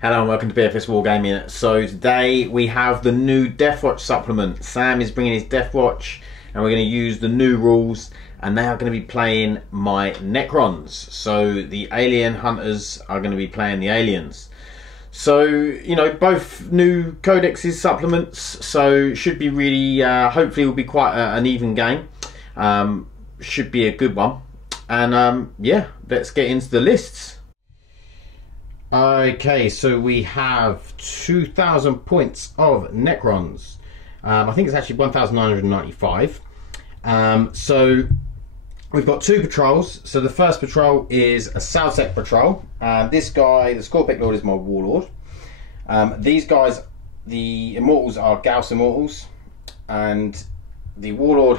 Hello and welcome to BFS Wargaming. So today we have the new Deathwatch supplement. Sam is bringing his Deathwatch and we're going to use the new rules, and they are going to be playing my Necrons. So the alien hunters are going to be playing the aliens. So, you know, both new Codexes supplements, so should be really, hopefully will be quite an even game. Should be a good one. And yeah, let's get into the lists. Okay, so we have 2,000 points of Necrons. I think it's actually 1,995. So we've got two patrols. So the first patrol is a South patrol. This guy, the Scorpic Lord, is my Warlord. These guys, the Immortals, are Gauss Immortals, and the Warlord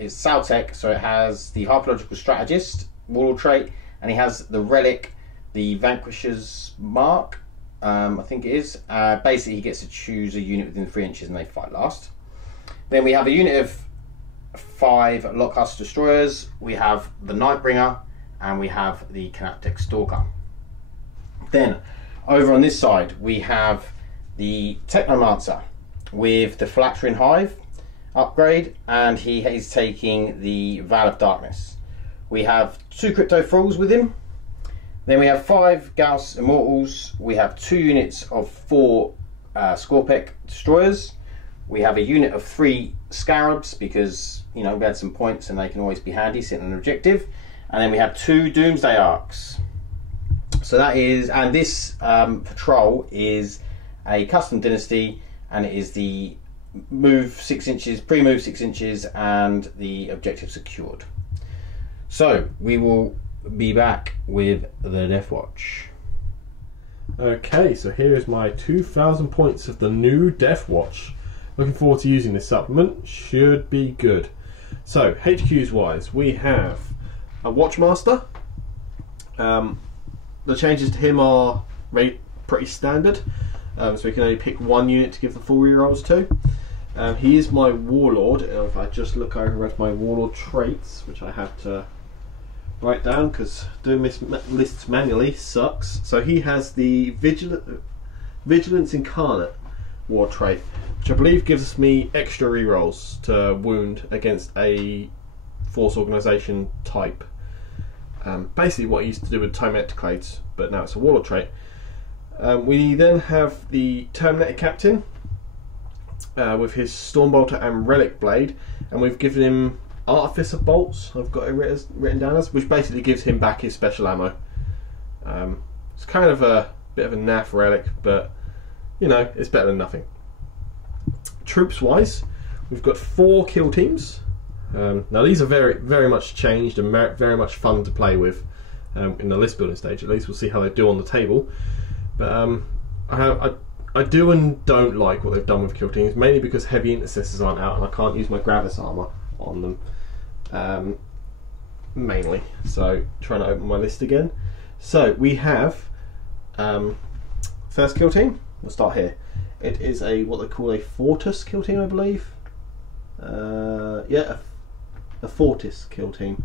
is South, so it has the Hyperlogical Strategist Warlord trait, and he has the Relic, the Vanquisher's Mark, I think it is. Basically, he gets to choose a unit within 3 inches and they fight last. Then we have a unit of 5 Lockhouse Destroyers. We have the Nightbringer, and we have the Canaptech Stalker. Then, over on this side, we have the Technomancer with the Phylactery Hive upgrade, and he is taking the Veil of Darkness. We have 2 Crypto Thralls with him. Then we have 5 Gauss Immortals. We have 2 units of 4 Scorpic Destroyers. We have a unit of 3 Scarabs because, you know, we had some points and they can always be handy sitting on an objective. And then we have 2 Doomsday Arcs. So that is, and this patrol is a custom dynasty, and it is the move 6 inches, pre-move 6 inches, and the objective secured. So we will be back with the Deathwatch. Okay, so here is my 2,000 points of the new Deathwatch. Looking forward to using this supplement. Should be good. So HQs wise, we have a Watchmaster. The changes to him are pretty standard, so we can only pick 1 unit to give the full rerolls to. He is my Warlord. If I just look over at my Warlord traits, which I have to write down because doing this lists manually sucks. So he has the Vigilance Incarnate war trait, which I believe gives me extra rerolls to wound against a force organization type. Basically what he used to do with Terminatoclades, but now it's a Warlord trait. We then have the Terminator Captain with his Stormbolter and Relic Blade, and we've given him Artificer Bolts, I've got it written down as, which basically gives him back his special ammo. It's kind of a bit of a naff relic, but you know, it's better than nothing. Troops wise, we've got 4 kill teams. Now these are very much changed and very much fun to play with in the list building stage. At least we'll see how they do on the table. But I do and don't like what they've done with kill teams, mainly because heavy intercessors aren't out and I can't use my Gravis armor on them. Mainly, so trying to open my list again. So we have first kill team. We'll start here. It is what they call a Fortis kill team, I believe. Yeah, a Fortis kill team,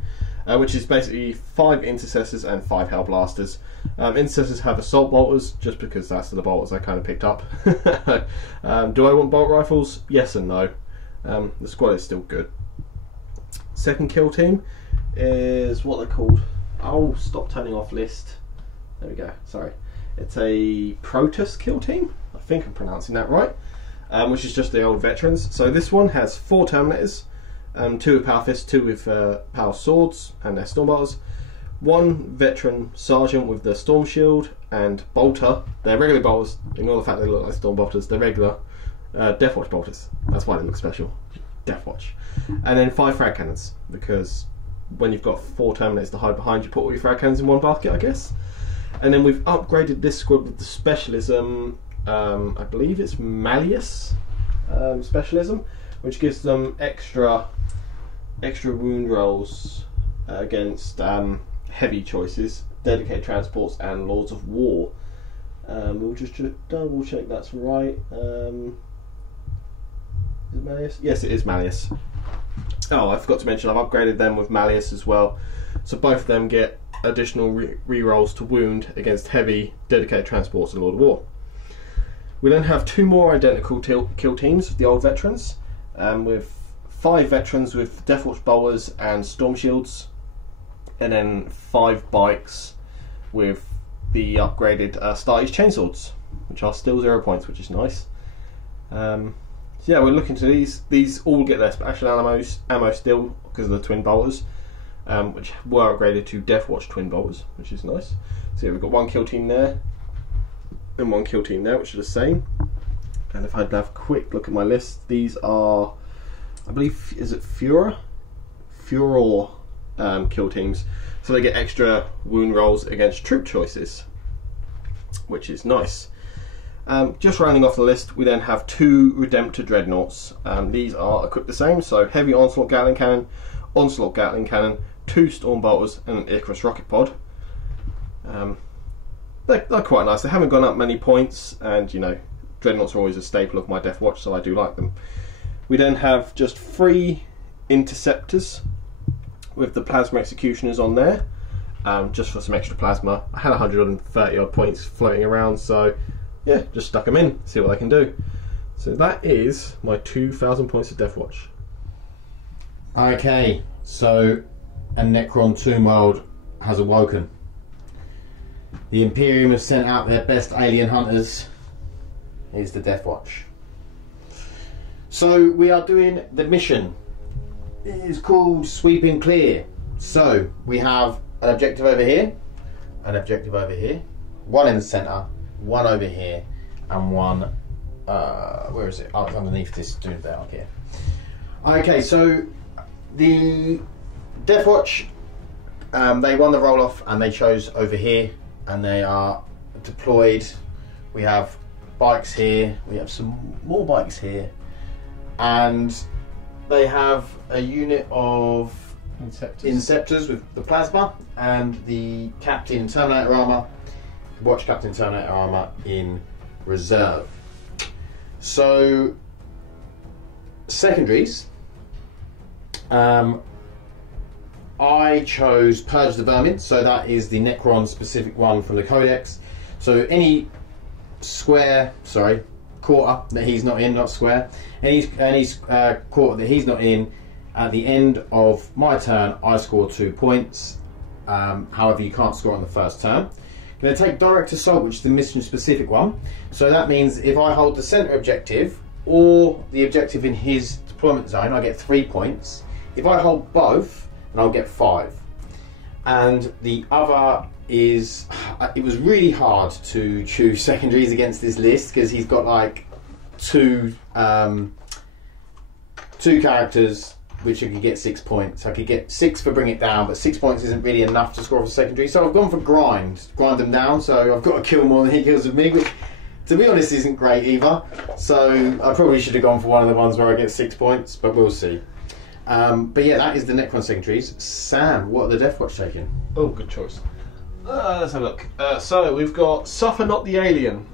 which is basically 5 intercessors and 5 hellblasters. Intercessors have assault bolters just because that's the bolters I kind of picked up. Do I want bolt rifles? Yes and no. The squad is still good. Second kill team is what they're called. Oh, stop turning off list. There we go. Sorry. It's a Protoss kill team. I think I'm pronouncing that right. Which is just the old veterans. So this one has 4 Terminators, 2 with Power Fists, 2 with Power Swords and their Stormbolters, 1 veteran Sergeant with the Storm Shield and Bolter. They're regular bolters. Ignore the fact they look like Stormbolters. They're regular Deathwatch bolters. That's why they look special. Deathwatch. And then 5 frag cannons, because when you've got 4 Terminators to hide behind, you put all your frag cannons in one basket, I guess. And then we've upgraded this squad with the specialism, I believe it's Malleus specialism, which gives them extra wound rolls against heavy choices, dedicated transports and Lords of War. We'll just double check that's right. Is it Malleus? Yes, it is Malleus. Oh, I forgot to mention I've upgraded them with Malleus as well. So both of them get additional rerolls to wound against heavy dedicated transports in Lord of War. We then have 2 more identical kill teams of the old veterans, with 5 veterans with Deathwatch bowlers and storm shields, and then 5 bikes with the upgraded Astartes chainswords, which are still 0 points, which is nice. So yeah, we're looking to these all get their special ammo still because of the twin bowlers, which were upgraded to Deathwatch twin bowlers, which is nice. So yeah, we've got 1 kill team there and 1 kill team there, which are the same. And if I'd have a quick look at my list, these are, I believe, is it Furor kill teams, so they get extra wound rolls against troop choices, which is nice. Just rounding off the list, we then have 2 Redemptor Dreadnoughts. These are equipped the same, so heavy Onslaught Gatling Cannon, 2 Storm Bolters, and an Icarus Rocket Pod. They're quite nice. They haven't gone up many points, and you know, Dreadnoughts are always a staple of my Deathwatch, so I do like them. We then have just 3 Interceptors with the Plasma Executioners on there, just for some extra plasma. I had 130 odd points floating around, so yeah, just stuck them in, see what they can do. So that is my 2,000 points of Deathwatch. Okay, so a Necron Tomb World has awoken. The Imperium have sent out their best alien hunters. Here's the Deathwatch. So we are doing the mission. It is called Sweep and Clear. So we have an objective over here, an objective over here, 1 in the centre, 1 over here, and 1, where is it? Oh, it's underneath this doom belt here. Okay, so the Deathwatch, they won the roll-off and they chose over here, and they are deployed. We have bikes here, we have some more bikes here, and they have a unit of Inceptors with the plasma, and the Captain in Terminator armour, Watch Captain Terminator armour in reserve. So, secondaries. I chose Purge the Vermin, so that is the Necron specific one from the Codex. So any quarter that he's not in, not square, any quarter that he's not in, at the end of my turn I score 2 points. However, you can't score on the first turn. Going to take Direct Assault, which is the mission specific one. So that means if I hold the centre objective or the objective in his deployment zone, I get 3 points. If I hold both, then I'll get 5. And the other is, it was really hard to choose secondaries against this list because he's got like two characters which I could get 6 points. I could get 6 for Bring It Down, but 6 points isn't really enough to score off a secondary. So I've gone for grind them down. So I've got to kill more than he kills with me, which, to be honest, isn't great either. So I probably should have gone for one of the ones where I get 6 points, but we'll see. But yeah, that is the Necron secondaries. Sam, what are the Deathwatch taking? Oh, good choice. Let's have a look. So we've got Suffer Not the Alien,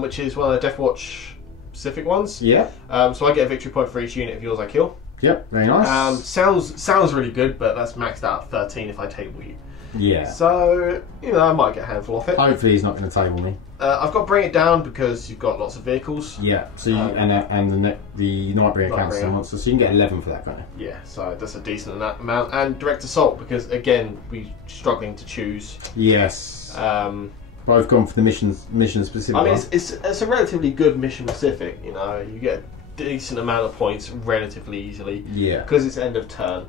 which is one of the Deathwatch specific ones. Yeah. So I get a victory point for each unit of yours I kill. Yep, very nice. Sounds really good, but that's maxed out at 13 if I table you. Yeah. So, you know, I might get a handful off it. Hopefully he's not going to table me. I've got to Bring It Down because you've got lots of vehicles. Yeah, so you, and the Nightbringer counts as a monster, so you can get 11 for that, can't you? Yeah, so that's a decent amount. And Direct Assault, because again, we're struggling to choose. Yes. Both gone for the mission specific. I mean, it's a relatively good mission specific. You know, you get a decent amount of points relatively easily. Yeah. Because it's end of turn,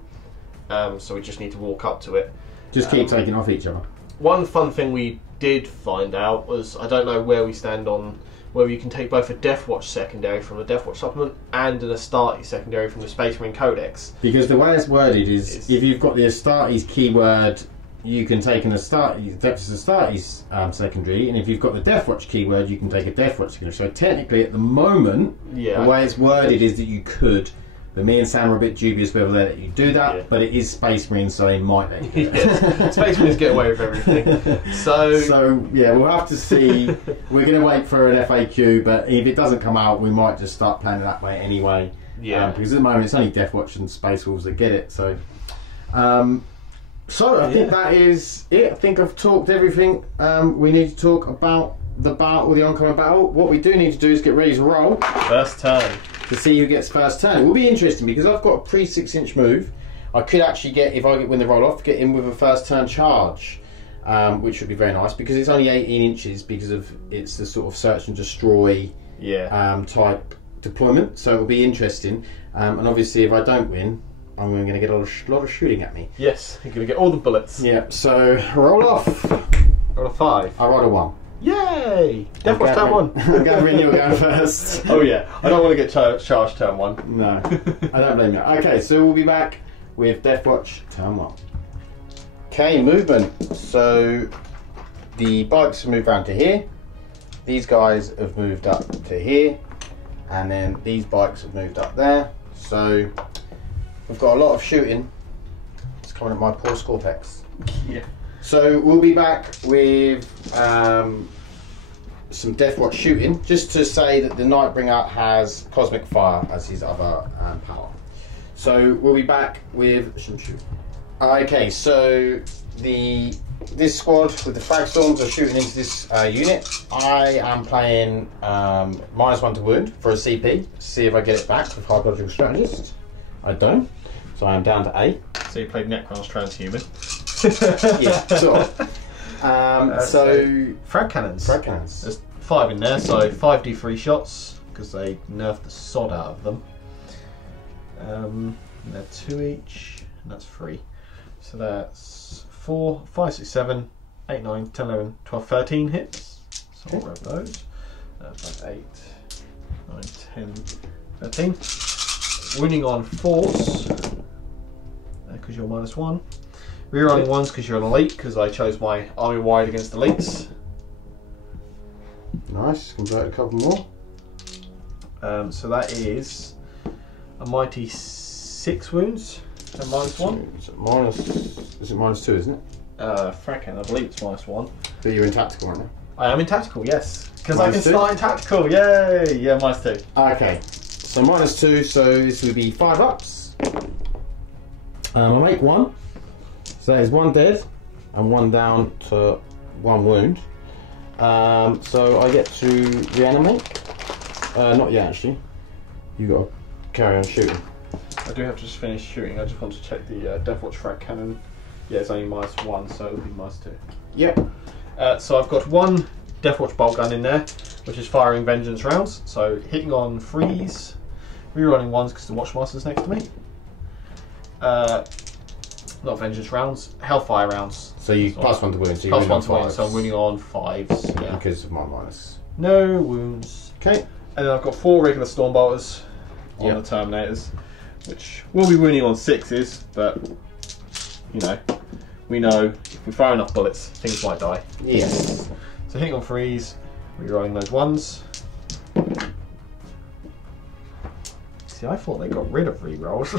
so we just need to walk up to it. Just keep taking off each other. One fun thing we did find out was, I don't know where we stand on whether you can take both a Deathwatch secondary from the Deathwatch supplement and an Astartes secondary from the Space Marine Codex. Because the way it's worded is, if you've got the Astartes keyword, you can take an Astartes secondary, and if you've got the Deathwatch keyword, you can take a Deathwatch secondary. So technically, at the moment, the way it's worded is that you could. But me and Sam are a bit dubious whether they let you do that, but it is Space Marines, so they might let you do that. Space Marines get away with everything. So yeah, we'll have to see. We're going to wait for an FAQ, but if it doesn't come out, we might just start playing it that way anyway. Yeah. Because at the moment, it's only Deathwatch and Space Wolves that get it. So, So I think that is it. I think I've talked everything we need to talk about the battle, the oncoming battle. What we do need to do is get ready to roll. First turn. To see who gets first turn. It will be interesting because I've got a pre 6-inch move. I could actually get, if I win the roll off, get in with a first turn charge, which would be very nice because it's only 18 inches because of it's the sort of search and destroy type deployment. So it will be interesting. And obviously, if I don't win, I'm going to get a lot of shooting at me. Yes, you're going to get all the bullets. Yeah. So roll off. Roll a 5. I rolled a 1. Yay! Deathwatch turn 1. I'm gathering you're going first. Oh yeah, I don't want to get charged turn 1. No, I don't blame you. Okay, so we'll be back with Deathwatch turn 1. Okay, movement. So the bikes have moved around to here. These guys have moved up to here, and then these bikes have moved up there. So we've got a lot of shooting. It's coming at my poor Scorpex. Yeah. So we'll be back with some Deathwatch shooting, just to say that the Nightbringer has Cosmic Fire as his other power. So we'll be back with some shooting. Okay, so this squad with the Frag Storms are shooting into this unit. I am playing -1 to wound for a CP. See if I get it back with Hydrological Strategist. I don't, so I am down to 8. So you played Necrons Transhuman. Yeah, sort of. So frag cannons. Frag cannons. There's 5 in there, so 5d3 shots because they nerfed the sod out of them. They're 2 each, and that's 3. So that's 4, 5, 6, 7, 8, 9, 10, 11, 12, 13 hits. So I'll grab those. That's like 8, 9, 10, 13. Winning on force because you're -1. Rerolling 1s because you're an elite, because I chose my army wide against elites. Nice, convert a couple more. So that is a mighty 6 wounds and -1. Is it -2, isn't it? Frag cannon, I believe it's -1. But you're in tactical right now. I am in tactical, yes. Because I can -2? start in tactical, yay! Yeah, -2. Okay, so -2, so this will be 5 ups. I'll make 1. So that is 1 dead and 1 down to 1 wound. So I get to reanimate. Not yet, actually. You got to carry on shooting. I do have to just finish shooting. I just want to check the Deathwatch frag cannon. Yeah, it's only -1, so it will be -2. Yep. So I've got 1 Deathwatch bolt gun in there, which is firing vengeance rounds. So hitting on freeze, rerolling 1s because the Watchmaster's next to me. Not vengeance rounds, hellfire rounds. So you +1 to wound. So plus 1 to wound, so I'm winning on 5s. Yeah. Because of my minus. No wounds. Okay. And then I've got 4 regular Stormbolters on the Terminators, which will be winning on 6s, but you know, we know if we fire enough bullets, things might die. Yes. So hitting on freeze, rerolling those 1s. See, I thought they got rid of rerolls.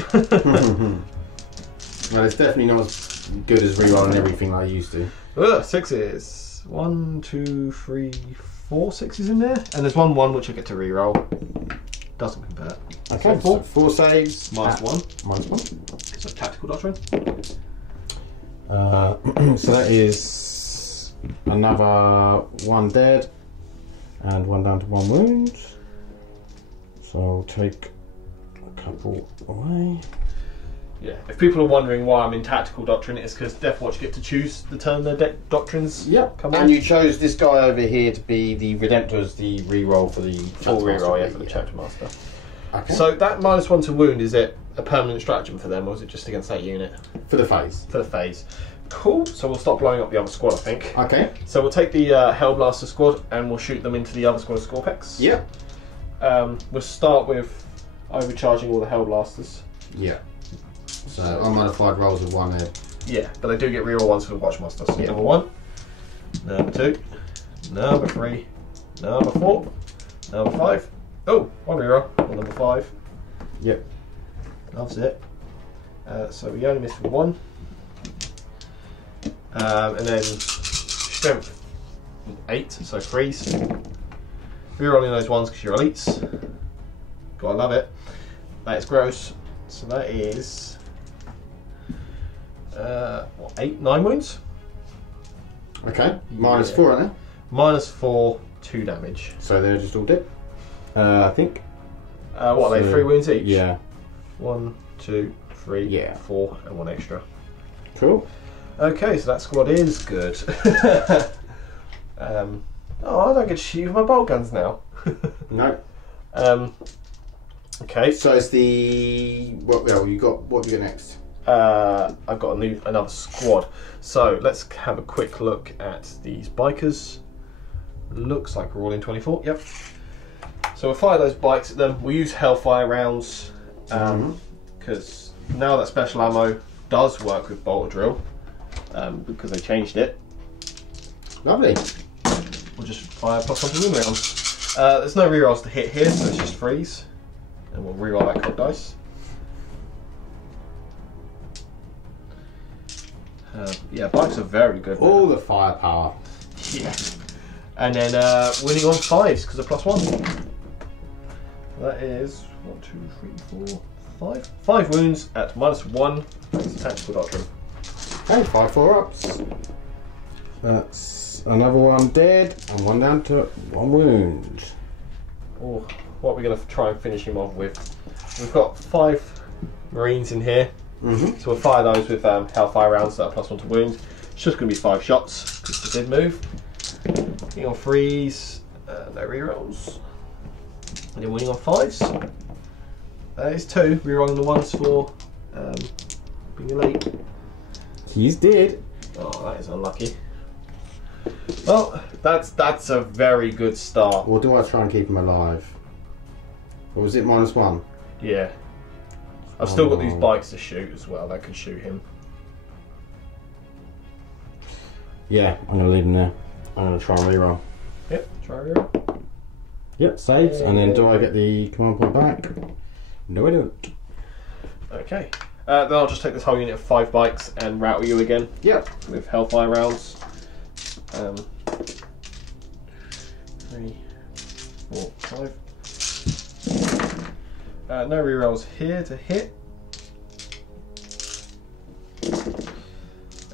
Well, it's definitely not as good as rerolling everything like I used to. 6s. 1, 2, 3, 4 6s in there, and there's 1 which I get to reroll. Doesn't convert. Okay, so 4 saves. -1. -1. So tactical doctrine. So that is another 1 dead and 1 down to 1 wound. So I'll take a couple away. Yeah, if people are wondering why I'm in tactical doctrine, it's because Deathwatch get to choose the turn their doctrines. Yep. Come on. And you chose this guy over here to be the Redemptors, the reroll for the full reroll, yeah, for the Chapter Master. Okay. So that -1 to wound, is it a permanent stratagem for them, or is it just against that unit? For the phase. For the phase. Cool. So we'll stop blowing up the other squad, I think. Okay. So we'll take the Hellblaster squad and we'll shoot them into the other squad of Scorpex. Yep. We'll start with overcharging all the Hellblasters. Yeah. So unmodified rolls of 1 head. Yeah, but they do get reroll 1s for the Watchmaster. So number 1, number 2, number 3, number 4, number 5. Oh, 1 reroll on number 5. Yep. Loves it. So we only missed with 1. And then strength 8, so freeze. Rerolling those 1s because you're elites. Gotta love it. That is gross. So that is What, 8, 9 wounds? Okay, -4, aren't they? -4, 2 damage. So they're just all dead. I think. What are they? 3 wounds each? Yeah. 1, 2, 3, Yeah. 4, and 1 extra. Cool. Okay, so that squad is good. Oh, I don't get to shoot with my bolt guns now. No. Okay. So it's the what? Well, you got what? Have you got next? I've got another squad. So let's have a quick look at these bikers. Looks like we're all in 24. Yep. So we'll fire those bikes at them. We'll use Hellfire rounds because now that special ammo does work with bolt drill because they changed it. Lovely. We'll just fire +1 to wound rounds. There's no rerolls to hit here, so it's just freeze, and we'll reroll that code dice. Yeah, bikes are very good. All the firepower. Yeah. And then winning on 5s because of +1. That is 1, 2, 3, 4, 5. 5 wounds at -1. That's a tactical doctrine. Okay, 5 4-ups. That's another one dead and one down to 1 wound. Oh, what are we going to try and finish him off with? We've got 5 Marines in here. So we'll fire those with Hellfire rounds that are +1 to wound. It's just going to be 5 shots because they did move. Winning on 3s, no rerolls. And then winning on 5s. That is 2. Rerolling the 1s for being late. He's dead. Oh, that is unlucky. Well, that's a very good start. Or do I try and keep him alive? Or was it -1? Yeah. I've still got these bikes to shoot as well. That could shoot him. Yeah, I'm going to leave him there. I'm going to try and reroll. Yep, try reroll. Yep, saved. And then do I get the command point back? No, I don't. Okay. Then I'll just take this whole unit of 5 bikes and rattle you again. Yep. With Hellfire rounds. 3, 4, 5. No rerolls here to hit.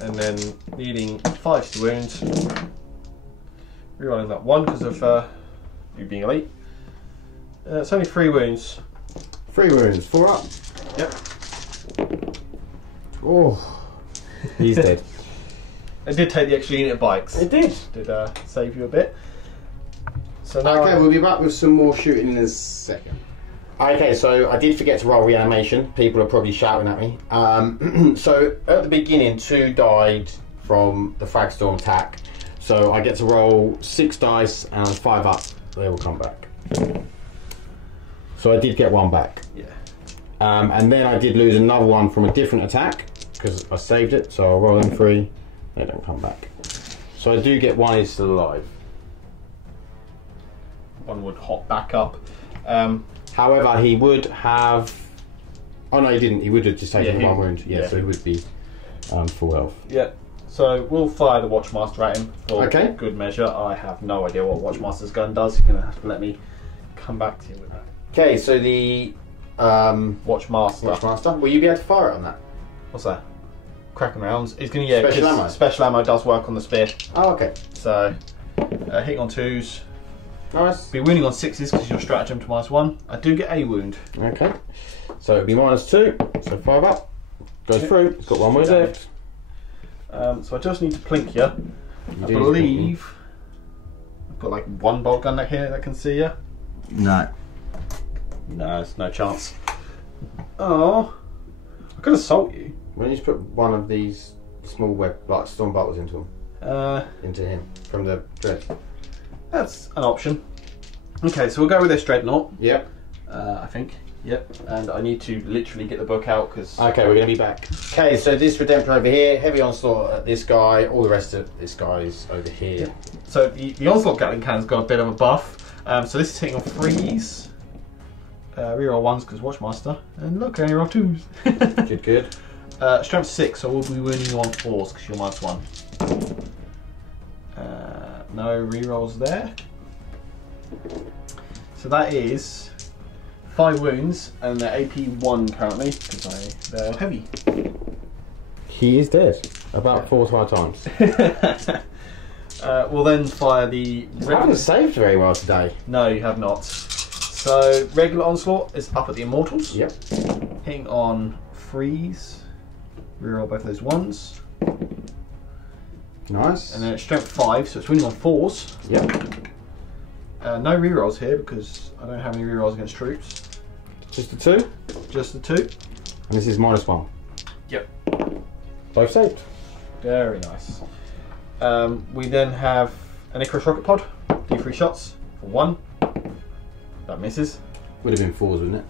And then needing 5 to wound. Rerolling that 1 because of you being elite. It's only 3 wounds. 3 wounds, 4 up. Yep. Oh, he's dead. It did take the extra unit of bikes. It did. Did save you a bit. So now okay, we'll be back with some more shooting in a second. Okay, so I did forget to roll reanimation. People are probably shouting at me. So at the beginning, 2 died from the Fragstorm attack. So I get to roll 6 dice and 5 up. They will come back. So I did get 1 back. Yeah. And then I did lose another one from a different attack because I saved it. So I'll roll them 3. They don't come back. So I do get 1 is still alive. 1 would hop back up. However, he would have. Oh no, he didn't. He would have just taken 1 wound. Yeah, so he would be full health. Yeah. So we'll fire the Watchmaster at him for Okay. good measure. I have no idea what Watchmaster's gun does. You're going to have to let me come back to you with that. Okay, so the Watchmaster. Will you be able to fire it on that? What's that? Cracking rounds. It's going to Special ammo? Special ammo does work on the spear. Oh, okay. So hitting on 2s. Nice. Be wounding on 6s because your stratagem to -1. I do get a wound. Okay. So it'll be -2. So 5 up. Goes through. It's got 1 wound left. So I just need to plink you. I believe I've got like 1 bolt gun here that can see you. No. No, there's no chance. Oh, I could assault you. Why don't you just put 1 of these small web, like storm bolts into him? Into him from the dread. That's an option. Okay, so we'll go with this dreadnought. Yep. I think. Yep. And I need to literally get the book out because. Okay, we're going to be back. Okay, so this Redemptor over here, heavy onslaught at this guy, all the rest of this guy is over here. So the onslaught Gatling cannon's got a bit of a buff. So this is hitting on 3s. Reroll 1s because Watchmaster. And look, I only roll 2s. Good, good. Strength 6, so we'll be winning you on 4s because you're -1. No rerolls there. So that is 5 wounds and they're AP 1 currently because they're heavy. He is dead. About 4 or 5 times. We'll then fire the... I haven't saved very well today. No, you have not. So, regular onslaught is up at the Immortals. Yep. Hitting on freeze. Reroll both those ones. Nice. And then it's strength 5, so it's winning on 4s. Yep. No rerolls here because I don't have any rerolls against troops. Just the 2? Just the 2. And this is -1. Yep. Both saved. Very nice. We then have an Icarus rocket pod. D3 shots for 1. That misses. Would have been 4s, wouldn't it?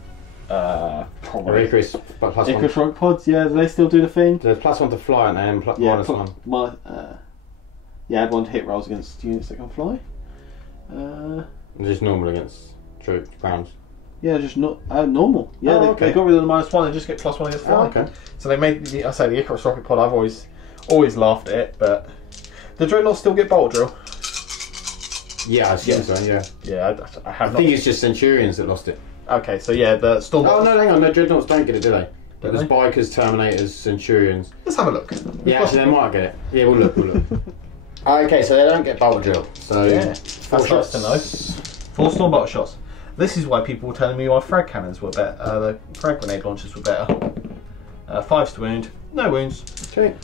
Or Probably. Icarus, but +1. Icarus rocket pods, yeah, do they still do the thing? There's +1 to fly and then -1. Yeah, add 1 to hit rolls against units that can fly. Just normal against troops, grounds. Yeah, just not normal. Yeah, Oh, they okay. got rid of the -1 and just get +1 against fly. Oh, okay. So they made the Icarus rocket pod. I've always laughed at it, but the Dreadnoughts still get bolt drill. Yeah, I assume so, yeah. Yeah, I have I not. think it's just Centurions that lost it. Okay, so yeah, the Storm. Oh, no, hang on, no, Dreadnoughts don't get it, do they? Don't There's they? Bikers, Terminators, Centurions. Let's have a look. Yeah, actually, they might get it. Yeah, we'll look. Okay, so they don't get bolt drill. So, Yeah, 4 that's nice to know. 4 storm bolter shots. This is why people were telling me why frag cannons were better. The frag grenade launchers were better. 5s to wound, no wounds. Okay.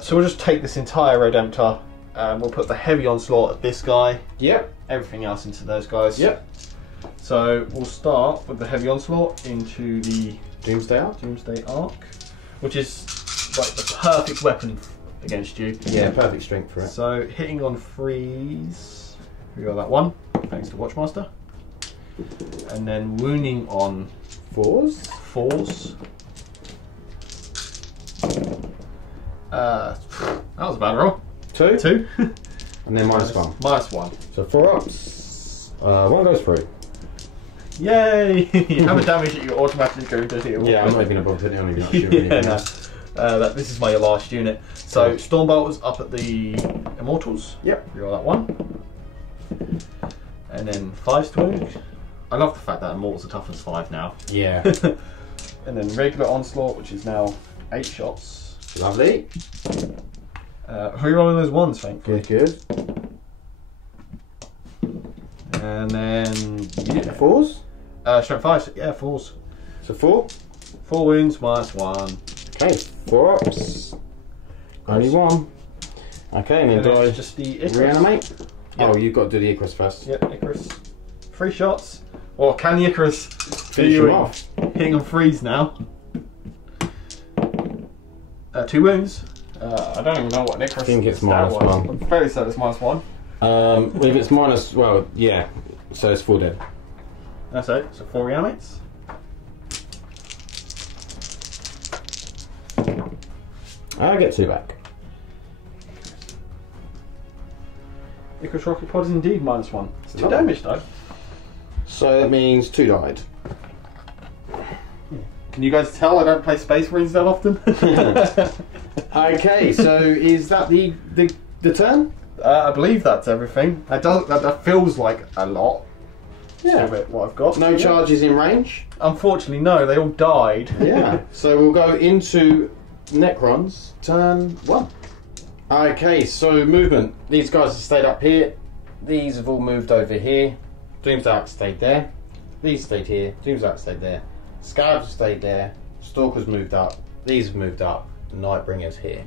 So we'll just take this entire Redemptor. We'll put the heavy onslaught at this guy. Yep. Everything else into those guys. Yep. So we'll start with the heavy onslaught into the Doomsday Arc. Doomsday Arc, which is like the perfect weapon against you. Yeah, perfect strength for it. So hitting on freeze, we got that 1, thanks to Watchmaster. And then wounding on 4s. 4s. That was a bad roll. 2. 2. And then -1. -1. So 4 ups. 1 goes through. Yay! How much damage that you automatically go to heal. Yeah, I'm not even above it. I'm even not sure. Yeah, no. This is my last unit. So Stormbolters up at the Immortals. Yep. Reroll that 1. And then 5s to wound. I love the fact that Immortals are toughness 5 now. Yeah. And then regular onslaught, which is now 8 shots. Lovely. Rerolling those 1s, thankfully. Good. And then yeah. 4s. Strength 5, yeah, 4s. So 4. 4 wounds, -1. Okay, 4 ups. Only 1. Okay, and then do I just the Icarus. reanimate? Yep. Oh, you've got to do the Icarus first. Yep, Icarus. 3 shots. Or can the Icarus Finish him off. Hitting on freeze now. 2 wounds. I don't even know what Icarus. I think it's stat was. -1. I'm fairly certain it's -1. If it's minus, well, yeah. So it's 4 dead. That's it. So 4 reanimates. I get 2 back. Icarus rocket pod is indeed -1. It's 2 Oh. damage though. So that means 2 died. Can you guys tell I don't play Space Marines that often? Okay, so is that the turn? I believe that's everything. That feels like a lot. Yeah. Of it, what I've got. No charges in range. Unfortunately, no. They all died. Yeah. So we'll go into Necrons, turn 1. Okay, so movement. These guys have stayed up here. These have all moved over here. Doomsday Arc stayed there. These stayed here. Doomsday Arc stayed there. Scavs have stayed there. Stalkers moved up. These have moved up. Nightbringers here.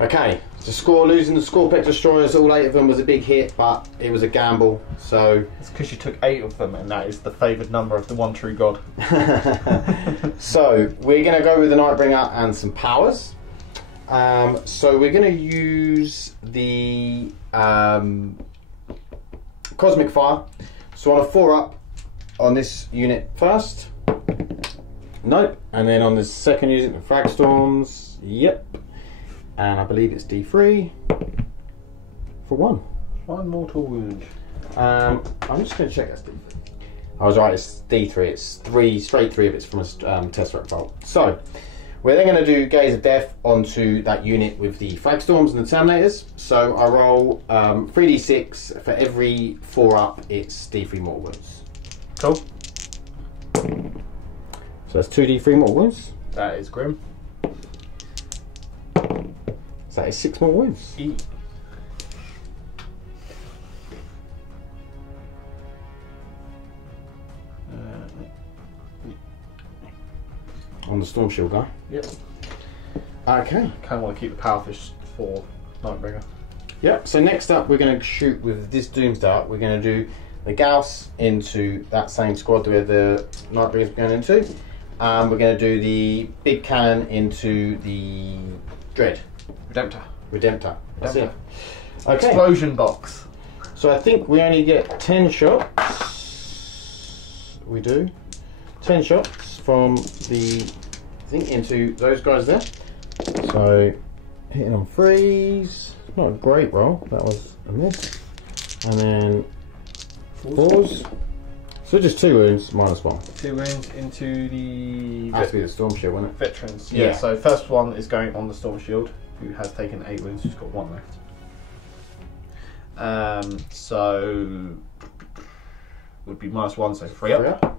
Okay, the score, losing the Scorpec Destroyers, all 8 of them was a big hit, but it was a gamble, so... It's because you took 8 of them, and that is the favoured number of the one true god. So, we're going to go with the Nightbringer and some powers. So we're going to use the Cosmic Fire. So on a 4-up on this unit first. Nope. And then on the second unit, the Frag Storms. Yep. And I believe it's D3 for 1. 1 mortal wound. I'm just going to check that's D3. I was right, it's D3. It's 3, straight 3 of it's from a Tesseract Bolt. So, we're then going to do Gaze of Death onto that unit with the Frag Storms and the Terminators. So I roll 3d6 for every 4-up, it's D3 mortal wounds. Cool. So that's 2d3 mortal wounds. That is grim. So that is 6 more wounds. On the Storm Shield guy. Yep. Okay. Kind of want to keep the Powerfish for Nightbringer. Yep. So next up, we're going to shoot with this Doomsdart. We're going to do the Gauss into that same squad where the Nightbringer's going into. We're going to do the big cannon into the Dread. Redemptor. That's it. Okay. Explosion box. So I think we only get 10 shots. We do. 10 shots from the thing into those guys there. So hitting on freeze. Not a great roll. That was a miss. And then fours. So just 2 wounds, -1. 2 wounds into the... Has to be the Storm Shield, wouldn't it? Veterans. Yeah. Yeah, so first one is going on the Storm Shield, who has taken 8 wounds, who's got 1 left. So would be -1, so 3 up.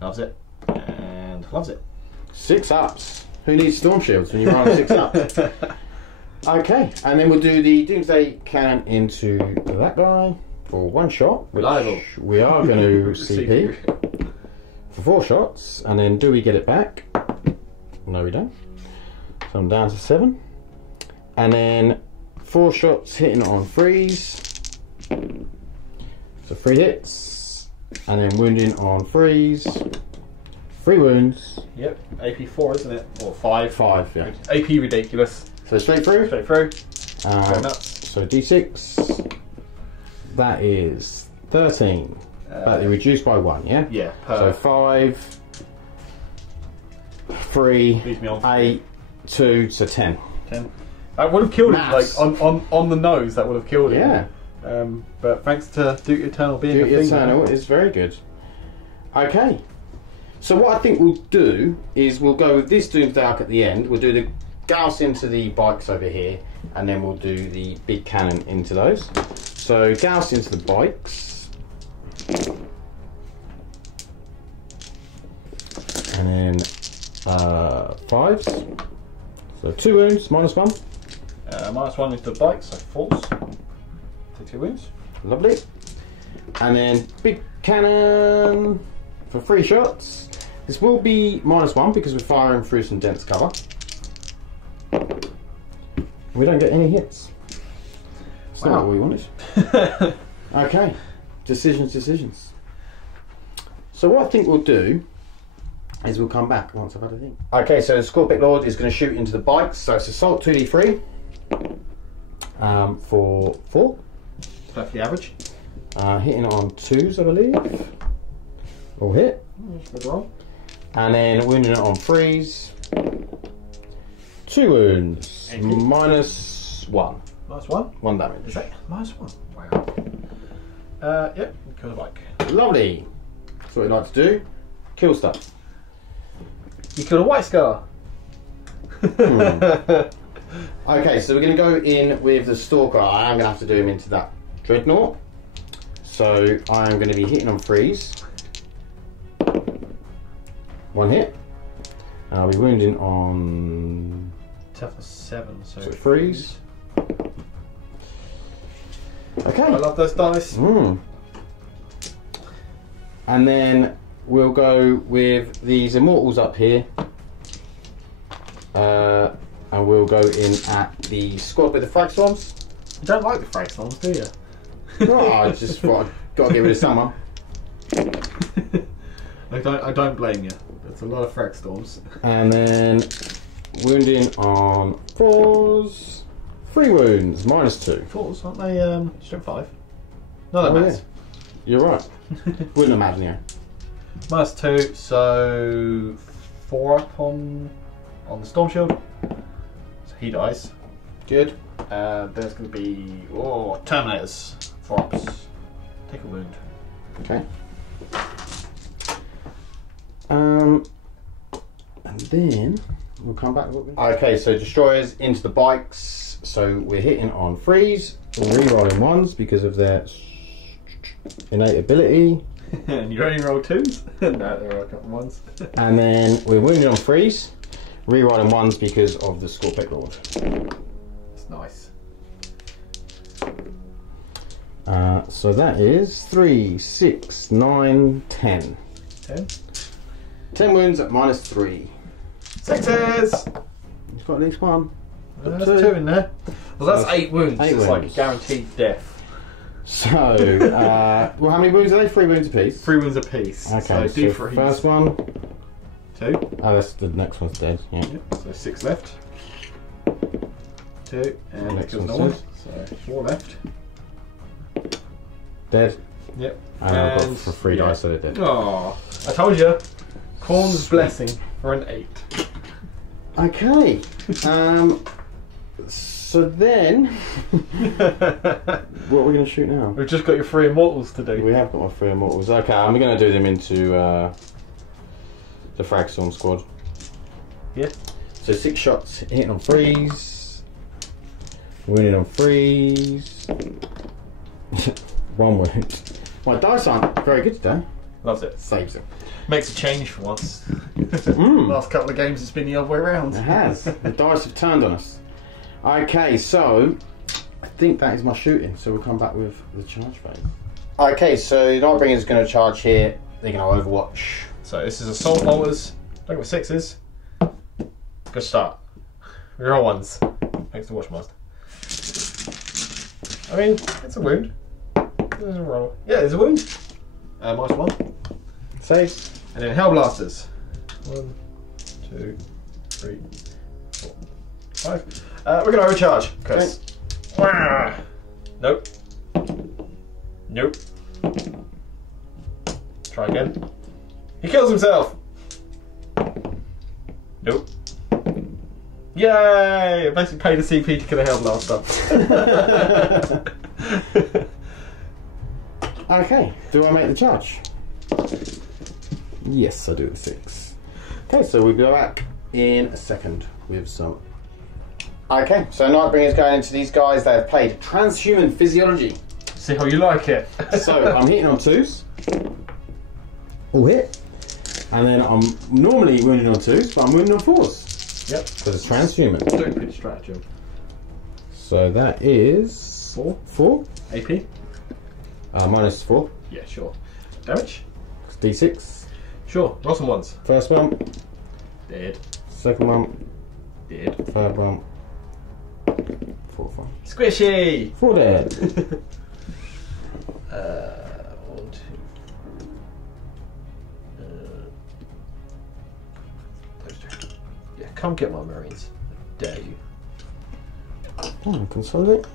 Loves it. And loves it. 6 ups. Who needs Storm Shields when you're on 6 ups? Okay, and then we'll do the Doomsday Cannon into that guy for 1 shot, which Reliable. we are going to CP for 4 shots, and then do we get it back? No, we don't. So I'm down to 7, and then 4 shots hitting on freeze, so 3 hits, and then wounding on freeze, 3 wounds. Yep, AP 4, isn't it? Or 5. 5, yeah. AP ridiculous. So straight through. Straight through. So D6. That is 13. But they reduced by 1, yeah? Yeah. So 5, 3, Leaves me on 8, 2, so 10. 10. That would have killed Maths. him, like on the nose. That would have killed him. Yeah. But thanks to Duke Eternal being Duke a thing. Eternal is very good. Okay. So what I think we'll do is we'll go with this Doomsday Arc at the end. We'll do the Gauss into the bikes over here, and then we'll do the big cannon into those. So Gauss into the bikes, and then 5s. So 2 wounds, -1. -1 into the bike, so 4s. Take 2 wounds. Lovely. And then big cannon for 3 shots. This will be -1 because we're firing through some dense cover. We don't get any hits. It's not what we wanted. Okay. Decisions. So what I think we'll do is we'll come back once I've had a think. Okay, so the Scorpic Lord is going to shoot into the bikes. So it's Assault 2d3 for 4. Perfectly average. Hitting on 2s, I believe. All hit. Good roll. And then wounding it on 3s. 2 wounds. -1. -1. 1 damage. Is that -1? Wow. Yep. Kill the bike. Lovely. That's what we like to do. Kill stuff. You killed a White Scar. Okay, so we're going to go in with the Stalker. I am going to have to do him into that Dreadnought. So I am going to be hitting on freeze. 1 hit. I'll be wounding on Toughness 7, so freeze. Okay. I love those dice. And then we'll go with these Immortals up here. And we'll go in at the squad with the Frag Storms. You don't like the Frag Storms, do you? Oh, I just thought I'd got to get rid of someone. I don't blame you. It's a lot of Frag Storms. And then wounding on 4s. 3 wounds, -2. 4s, aren't they strength 5? No, they're maths. Yeah. You're right. Wouldn't imagine, yeah. -2, so 4 up on the Storm Shield. So he dies. Good. There's going to be Terminators. 4 ups. Take a wound. Okay. And then we'll come back. Okay, so Destroyers into the bikes. So we're hitting on freeze, re-rolling 1s because of their innate ability. And you only roll 2s? No, there are a couple of 1s. And then we're wounding on freeze, re-rolling 1s because of the Scorpic Lord. Nice. So that is 3, 6, 9, 10. 10. 10 wounds at -3. Sixes! He's got at least one. There's 2 in there. Well, that's 8 wounds. 8 it's wounds. like guaranteed death. So, well, how many wounds are they? 3 wounds apiece? 3 wounds apiece. Okay, so do so 3. first one. 2. Oh, that's the next one's dead. Yeah. Yep, so 6 left. 2, and Next kills no one's one. So 4 left. Dead. Yep. And I've got for 3 dice, so they're dead. Oh, I told you. Corn's blessing for an 8. Okay. So then, what are we going to shoot now? We've just got your 3 immortals to do. We have got my 3 immortals. Okay, I'm going to do them into the Fragstorm squad. Yeah. So 6 shots, hitting on freeze, wounding on freeze, 1 wound. My dice aren't very good today. Loves it. Saves it. Makes a change for once. Last couple of games it's been the other way around. It has. The dice have turned on us. Okay, so I think that is my shooting. So we'll come back with the charge phase. Okay, so Nightbringer is going to charge here. They're going to Overwatch. So this is Assault Bolters. Don't go 6s. Good start. Reroll 1s. Thanks to Watchmaster. I mean, it's a wound. There's a roll. Yeah, there's a wound. -1. Saves. And then Hellblasters. 1, 2, 3, 4, 5. We're going to overcharge. Because. Nope. Nope. Try again. He kills himself. Nope. Yay! I basically paid a CP to kill a Hellblaster. Okay, do I make the charge? Yes, I do at 6. Okay, so we'll go back in a second with some. Okay, so Nightbringer's going into these guys. They have played Transhuman Physiology. See how you like it. So I'm hitting on 2s. All hit. And then I'm normally wounding on 2s, but I'm wounding on 4s. Yep. Because it's transhuman. Stupid stratagem. So that is 4. AP? -4. Yeah, sure. Damage? D6. Sure. Roll some 1s. First one. Dead. Second one. Dead. Third one. Fourth one. Squishy! 4 dead. 1, 2. Those 2. Yeah, come get my Marines. I dare you. Oh, consolidate.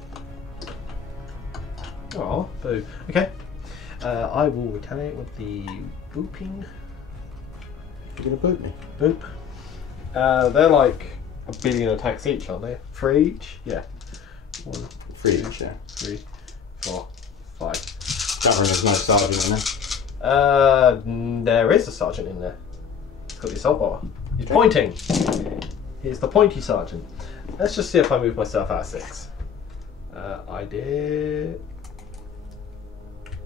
Oh, boo. Okay. I will retaliate with the booping. You're going to boot me? Boop. They're like 1 billion attacks each, aren't they? 3 each? Yeah. 1, 3 each, yeah. 3, 4, 5. Don't worry, there's no sergeant in there. There is a sergeant in there. He's got the assault bar. He's pointing. He's the pointy sergeant. Let's just see if I move myself out of 6. I did.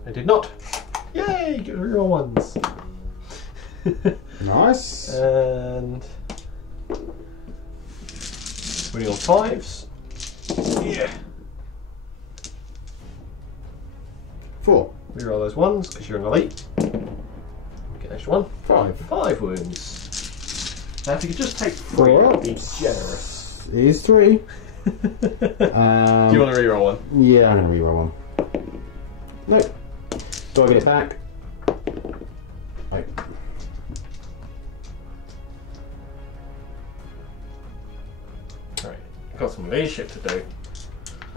I did not. Yay! Get real ones. Nice. And winning on 5s. Yeah. 4. Reroll those 1s because you're an elite. Get an extra 1. 5. 5 wounds. Now if you could just take 3, 4 that'd up. be generous. It is 3. Do you want to reroll 1? Yeah, I'm going to reroll 1. Nope. Do I get it back? Wait. Alright, got some leadership to do.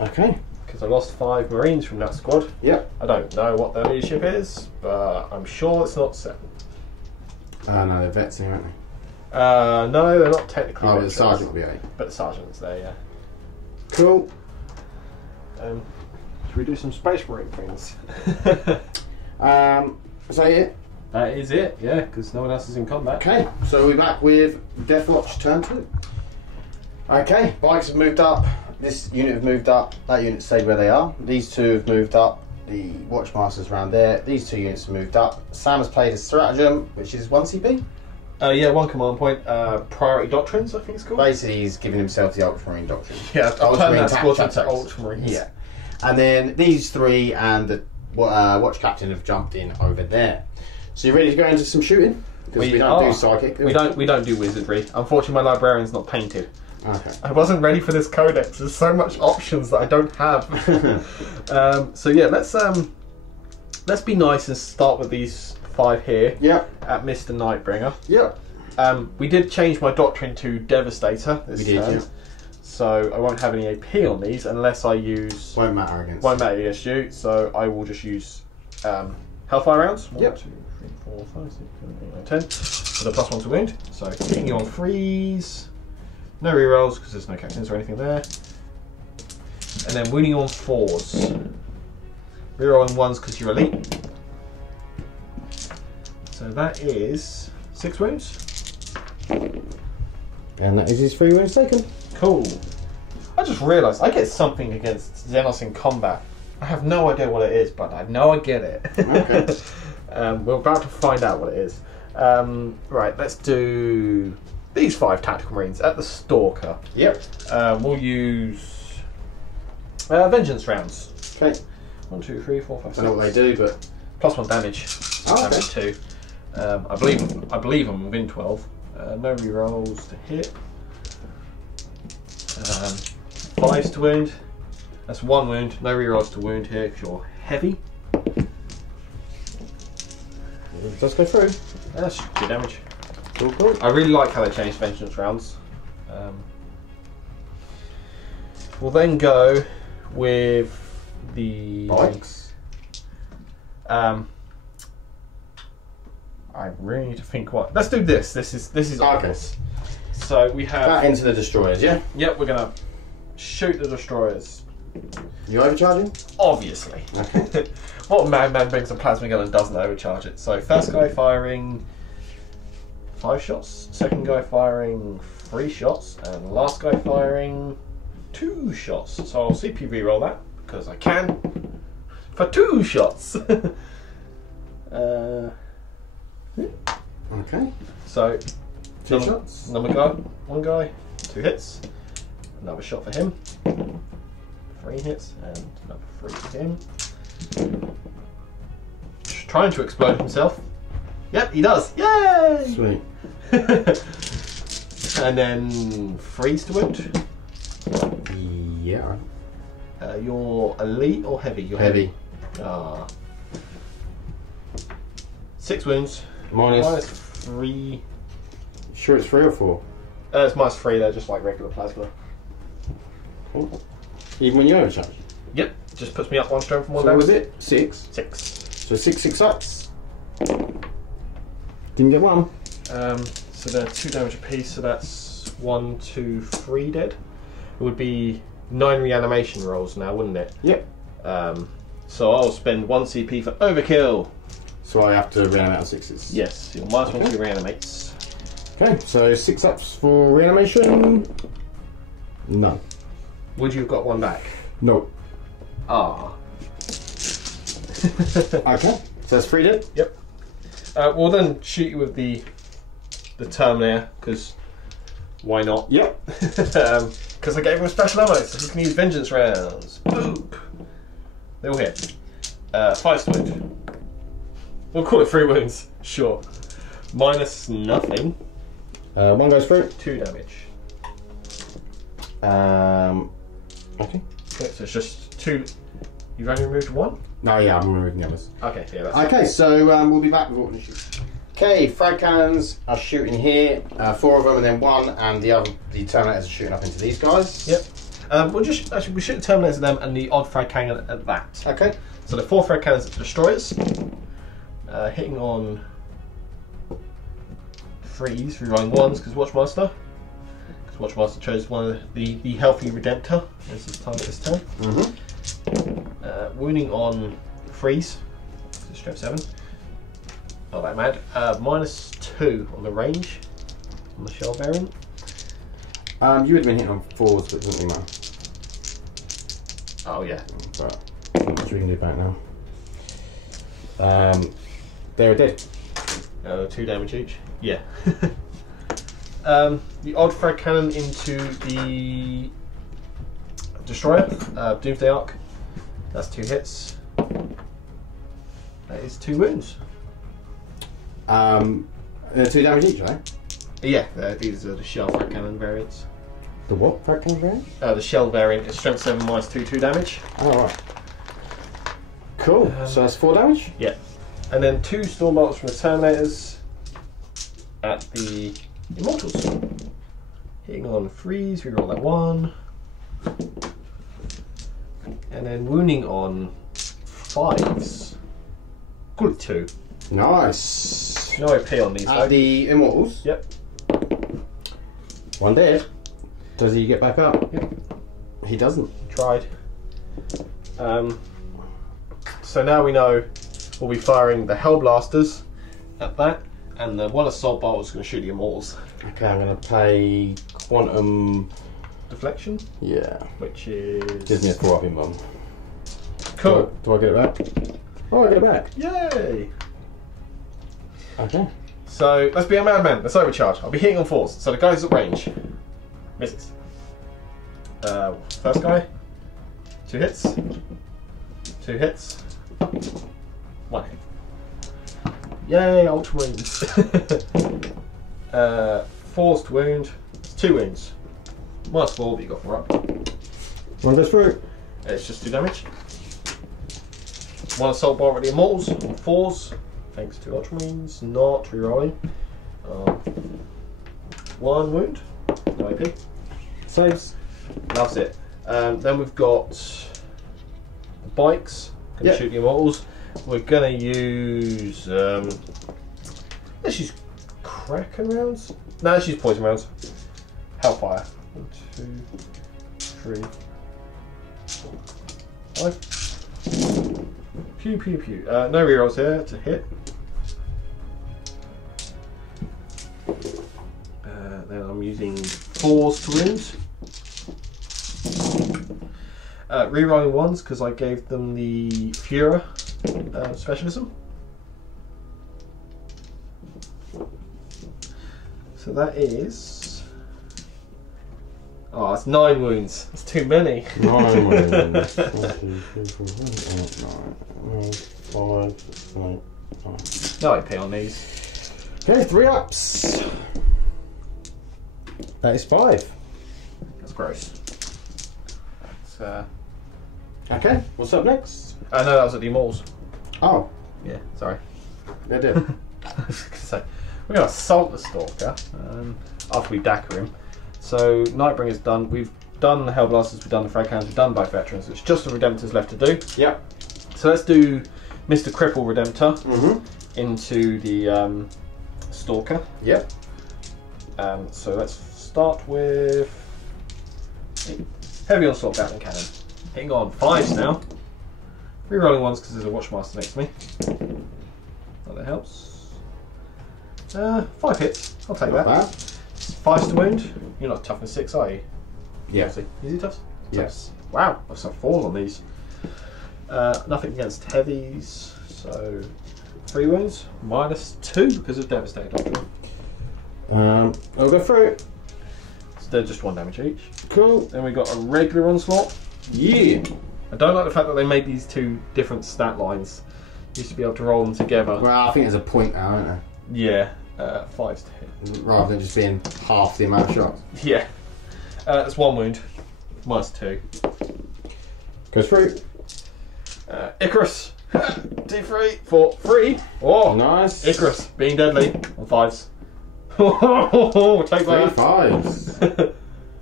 Okay. Because I lost 5 Marines from that squad. Yep. I don't know what their leadership is, but I'm sure it's not 7. No, they're vets here, aren't they? No, they're not technically Oh, but the veterans, sergeant will be 8. but the sergeant's there, yeah. Cool. Should we do some Space Marine things? Is that it? That is it, yeah, because no one else is in combat. Okay, so we're back with Deathwatch turn 2. Okay, bikes have moved up, this unit have moved up, that unit stayed where they are. These 2 have moved up, the Watchmaster's around there, these 2 units have moved up. Sam has played his stratagem, which is 1 CP. Yeah, one command point. Priority Doctrines, I think it's called. Basically, he's giving himself the Ultramarine Doctrine. Yeah, I'll turn that squad into tactics. Ultramarines. Yeah. And then these three and the Watch Captain have jumped in over there. So you ready to go into some shooting? Because we don't do psychic. We don't do wizardry. Unfortunately, my librarian's not painted. Okay. I wasn't ready for this codex. There's so much options that I don't have. So yeah, let's be nice and start with these 5 here. Yep. At Mr. Nightbringer. Yep. We did change my doctrine to Devastator this turn. Yeah. So I won't have any AP on these unless I use... Won't matter against you, so I will just use Hellfire rounds. 1, Yep. 2, 3, 4, 5, 6, 7, 8, 9, 10. With a +1 to wound. So hitting you on 3s. No rerolls because there's no captains or anything there. And then wounding you on 4s. Rerolling 1s because you're elite. So that is 6 wounds. And that is his 3 wounds taken. Cool. I just realised I get something against Xenos in combat. I have no idea what it is, but I know I get it. Okay. We're about to find out what it is. Right, let's do these 5 tactical marines at the Stalker. Yep. We'll use vengeance rounds. Okay. 1, 2, 3, 4, 5, 6. I don't know what they do, but +1 damage. Oh, Damage 2. I believe I'm within 12. No rerolls to hit. 5s to wound. That's 1 wound. No rerolls to wound here because you're heavy. let's go through. That's good damage. Cool, cool. I really like how they changed vengeance rounds. We'll then go with the Bikes. I really need to think what. Let's do this. This is obvious. So we have Back into the destroyers, yeah? Yep, we're gonna shoot the destroyers. You overcharging? Obviously. Okay. What madman brings a plasma gun and doesn't overcharge it? So first guy firing 5 shots, second guy firing 3 shots, and last guy firing 2 shots. So I'll CP reroll that because I can for 2 shots. Okay. So 2 shots. Number guy, 1 guy, 2 hits. Another shot for him. 3 hits and another 3 for him. Trying to explode himself. Yep, he does. Yay! Sweet. And then 3s to wound. Yeah. You're elite or heavy? You're Heavy. Ah. 6 wounds. Minus 3. Sure it's 3 or 4? It's -3, they're just like regular plasma. Cool. Even when you overcharge? Yep, just puts me up 1 strength from 1 So what damage. was it? 6? 6. So 6 ups. Didn't get 1. So they're 2 damage apiece, so that's 1, 2, 3 dead. It would be 9 reanimation rolls now, wouldn't it? Yep. So I'll spend 1 CP for overkill. So I have to reanimate on 6s? Yes, you're -1 to your reanimates. Okay, so 6 ups for reanimation. None. Would you have got 1 back? No. Ah. Okay, so that's 3 dead? Yep. We'll then shoot you with the Terminator, because why not? Yep. Because I gave him special ammo, so he can use vengeance rounds. Boop! They all hit. 5 to wound. We'll call it 3 wounds, sure. Minus nothing. 1 goes through. 2 damage. Okay. Okay, so it's just 2. You've only removed 1? No, yeah, I'm removing the others. Okay, yeah, that's Okay, so we'll be back with what we shoot. Okay, frag cannons are shooting here. 4 of them, and then 1, and the Terminators are shooting up into these guys. Yep. We'll shoot the Terminators at them and the odd frag cannon at that. Okay. So the 4 frag cannons at the destroyers, hitting on 3s, rerolling 1s because Watchmaster. Because Watchmaster chose one of the healthy Redemptor as his target this turn. Wounding on 3s, strength 7. Not that mad. -2 on the range on the shell variant. You would have been hitting on 4s, but it doesn't really matter. Oh yeah. But not much we can do about it now. They're dead. 2 damage each. Yeah. The odd frag cannon into the destroyer, Doomsday Arc. That's 2 hits. That is 2 wounds. 2 damage each, right? Yeah, these are the shell frag cannon variants. The what frag cannon variant? The shell variant is strength 7 minus 2 damage. Oh, right. Cool. So that's 4 damage? Yeah. And then 2 storm bolts from the Terminators at the Immortals. Hitting on 3s, reroll that 1. And then wounding on 5s. Cool, 2. Nice. No OP on these. The Immortals? Yep. 1 dead. Does he get back up? Yep. He doesn't. Tried. So now we know we'll be firing the Hellblasters at that, and the 1 assault bolt is going to shoot the Immortals. Okay, I'm going to play Quantum Deflection, Yeah. which is Gives me a 4 up in mum. cool. Do I get it back? Oh, I get it back. Yay! Okay. So let's be a madman. Let's overcharge. I'll be hitting on 4s. So the guy's at range. Misses. First guy. 2 hits. 2 hits. 1 hit. Yay! Ultra wounds. Forced wound. It's 2 wounds. Minus 4, but you got 4 up. 1 goes through. It's just 2 damage. 1 assault bolt with the Immortals on 4s. Thanks to Ultra Wounds. Not rerolling. 1 wound. No AP. Saves. Loves it. Then we've got the bikes. Gonna Yep. shoot the Immortals. We're gonna use. Let's use Kraken rounds. No, let's use poison rounds. Hellfire. 1, 2, 3, 4, 5. Pew pew pew. No rerolls here to hit. Then I'm using 4s to wound. Rerolling 1s because I gave them the Führer specialism. So that is. Oh, that's 9 wounds. That's too many. 9 wounds. 1, 2, 3, 4, 5, 6, 7, 8, 9. No AP on these. Okay, 3 ups. That is 5. That's gross. That's, Okay, what's up next? no, that was at the Immortals. Oh, Yeah, sorry. they did. I was gonna say, we're going to assault the Stalker after we Dacker him. So Nightbringer's done. We've done the Hellblasters, we've done the Frag Cannons, we've done both veterans. It's just the Redemptors left to do. Yep. So let's do Mr. Cripple Redemptor Mm-hmm. into the Stalker. Yep. So let's start with Heavy Onslaught Gatling Cannon. Hitting on 5s now. Rerolling 1s because there's a Watchmaster next to me. Oh, that helps. 5 hits. I'll take Not that. bad. 5s to wound. You're not toughness 6, are you? Yeah. Is he tough? Yes. Wow, I've got 4s on these. Nothing against heavies, so 3 wounds. Minus 2 because of Devastated Doctrine. I'll go through. So they're just 1 damage each. Cool. Then we've got a regular onslaught. Yeah. I don't like the fact that they made these 2 different stat lines. Used to be able to roll them together. Well, I think there's a point now, isn't there? Yeah, 5s to hit. Rather than just being half the amount of shots. Yeah. That's 1 wound. Minus 2. Goes through. Icarus. D3 for 3. Oh, Nice. Icarus being deadly on 5s. Oh, take 3 that. 5s.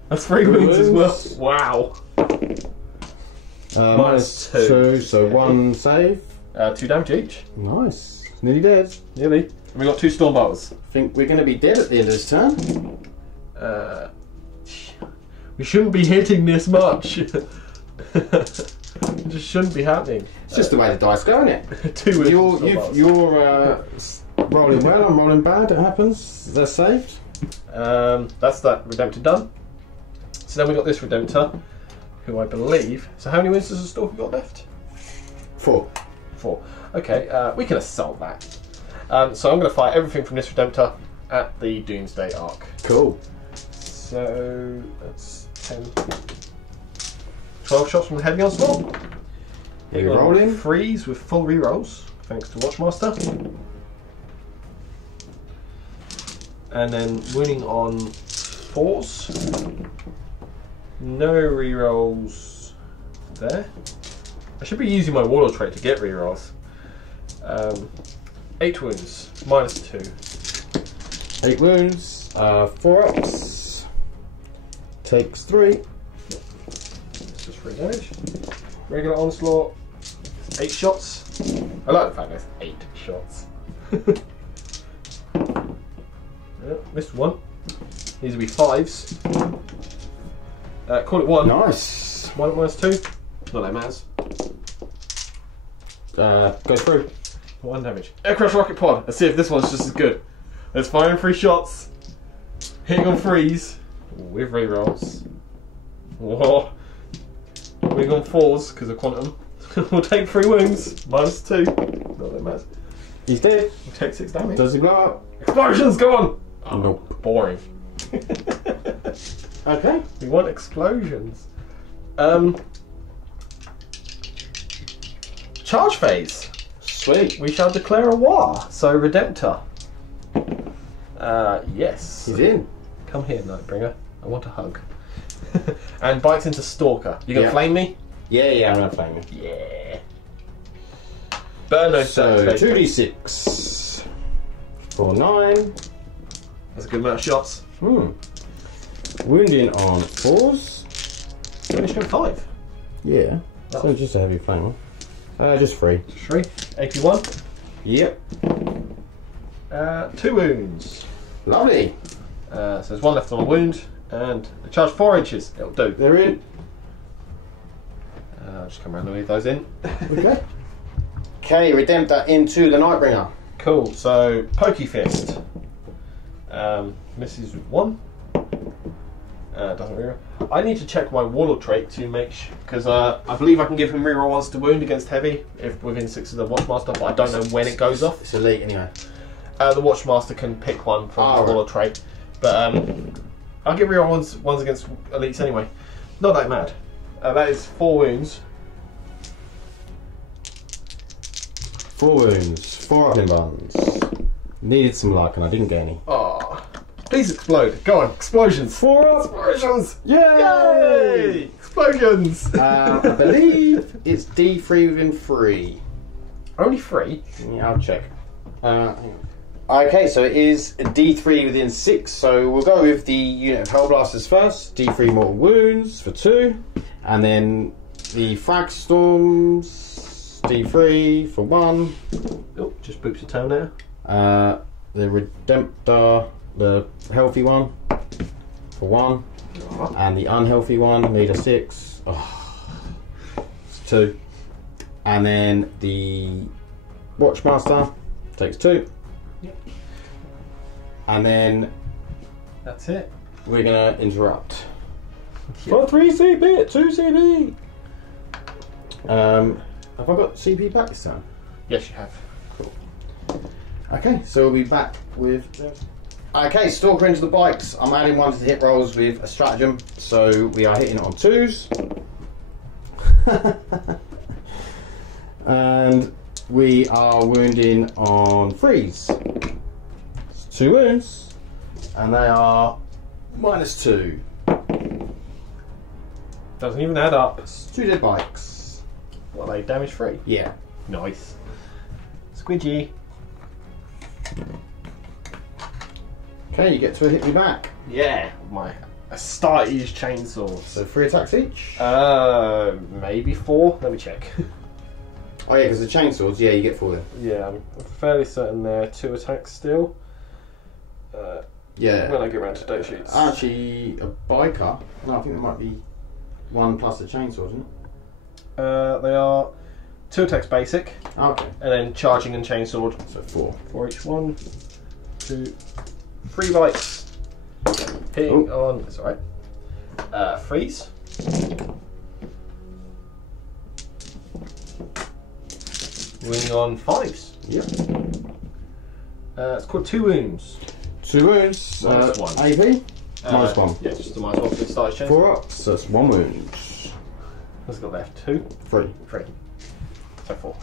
That's 3 wounds as well. Wounds. Wow. Minus 2. 2, so 1 save. 2 damage each. Nice. Nearly dead. Nearly. And we got 2 storm bolters. Think we're going to be dead at the end of this turn. We shouldn't be hitting this much. It just shouldn't be happening. It's just the way the dice go, isn't it? 2 wounds. You're rolling well, I'm rolling bad, it happens. They're saved. That's that Redemptor done. So then we got this Redemptor, who I believe. So how many wounds does the Stalker got left? 4. 4. Okay, we can assault that. So I'm going to fire everything from this Redemptor at the Doomsday Arc. Cool. So that's 10, 12 shots from the heavy onslaught. You're rolling. Freeze with full rerolls, thanks to Watchmaster. And then winning on 4s. No rerolls there. I should be using my Warlord trait to get rerolls. 8 wounds, -2. 8 wounds, 4 ups. Takes 3. It's just 3 damage. Regular onslaught, 8 shots. I like the fact there's 8 shots. Yeah, missed 1. These will be 5s. Call it 1. Nice. 1 at -2. Not that matters. Go through. 1 damage. Aircraft rocket pod. Let's see if this one's just as good. Let's fire in 3 shots. Hitting on freeze with rerolls. Whoa. Winning on 4s because of quantum. We'll take 3 wounds. -2. Not that matters. He's dead. We'll take 6 damage. Does he blow up? Explosions, go on! Oh, nope. Boring. Okay. We want explosions. Charge phase. Sweet. We shall declare a war. So Redemptor. Yes. He's in. Come here, Nightbringer. I want a hug. And bites into Stalker. You gonna Yeah. flame me? Yeah, I'm gonna flame him. Yeah. Burn those So stones, baby. 2d6 for 9. That's a good amount of shots. Wounding on 4s. Finish on 5. Yeah. So just a heavy flame. Just 3. 3. AP1. Yep. 2 wounds. Lovely. So there's 1 left on a wound. And the charge 4 inches. It'll do. They're in. I'll just come around and leave those in. Okay. Okay, Redemptor into the Nightbringer. Cool. So Pokey Fist. Misses with 1. Doesn't reroll. I need to check my Warlord trait to make sure, because I believe I can give him reroll 1s to wound against heavy if within 6 of the Watchmaster, but I don't know when it goes off. It's elite anyway. The Watchmaster can pick one from the Warlord trait, but I'll give reroll 1s against elites anyway. Not that mad. That is 4 wounds. 4 wounds, 4 up in buns. Needed some luck and I didn't get any. Oh, please explode. Go on, explosions. 4 up! Explosions! Yay! Yay! Explosions! I believe it's D3 within 3. Only 3? Yeah, I'll check. Hang on. Okay, so it is a D3 within 6, so we'll go with the unit of Hellblasters first. D3 mortal wounds for 2, and then the Frag Storms, D3 for 1. Oh, just boops a toenail. The Redemptor, the healthy one, for 1, and the unhealthy one, need a 6. Oh, it's 2. And then the Watchmaster takes 2. Yep. And then That's it. we're gonna interrupt. Yep. For 3 CP, 2 CP. Have I got CP back this time? Yes, you have. Cool. Okay, so we'll be back with. Okay, Stalker into the bikes. I'm adding 1 to the hit rolls with a stratagem, so we are hitting it on 2s. And we are wounding on 3s. It's 2 wounds, and they are -2. Doesn't even add up. It's 2 dead bikes. What, are they damage free? Yeah. Nice. Squidgy. Okay, you get to hit me back. Yeah, my Astartes chainsaws. So 3 attacks each. Maybe 4. Let me check. Oh yeah, because the chainswords, yeah, you get 4 then. Yeah, I'm fairly certain there are 2 attacks still. Yeah. When I get around to date sheets. Actually, a biker. No, I think there might be 1 plus a chainsaw, isn't it? They are 2 attacks basic, Okay. and then charging and chainsword So 4. for each. 1, 2, 3 bites. Hitting on. It's alright. Freeze. Winning on 5s. Yep. It's called 2 wounds. 2 wounds. Minus 1. AP? Minus 1. Yeah, just the minus 1 for the starter change. 4 up, so that's 1 wound. What's it got left? 2? 3. 3. So 4.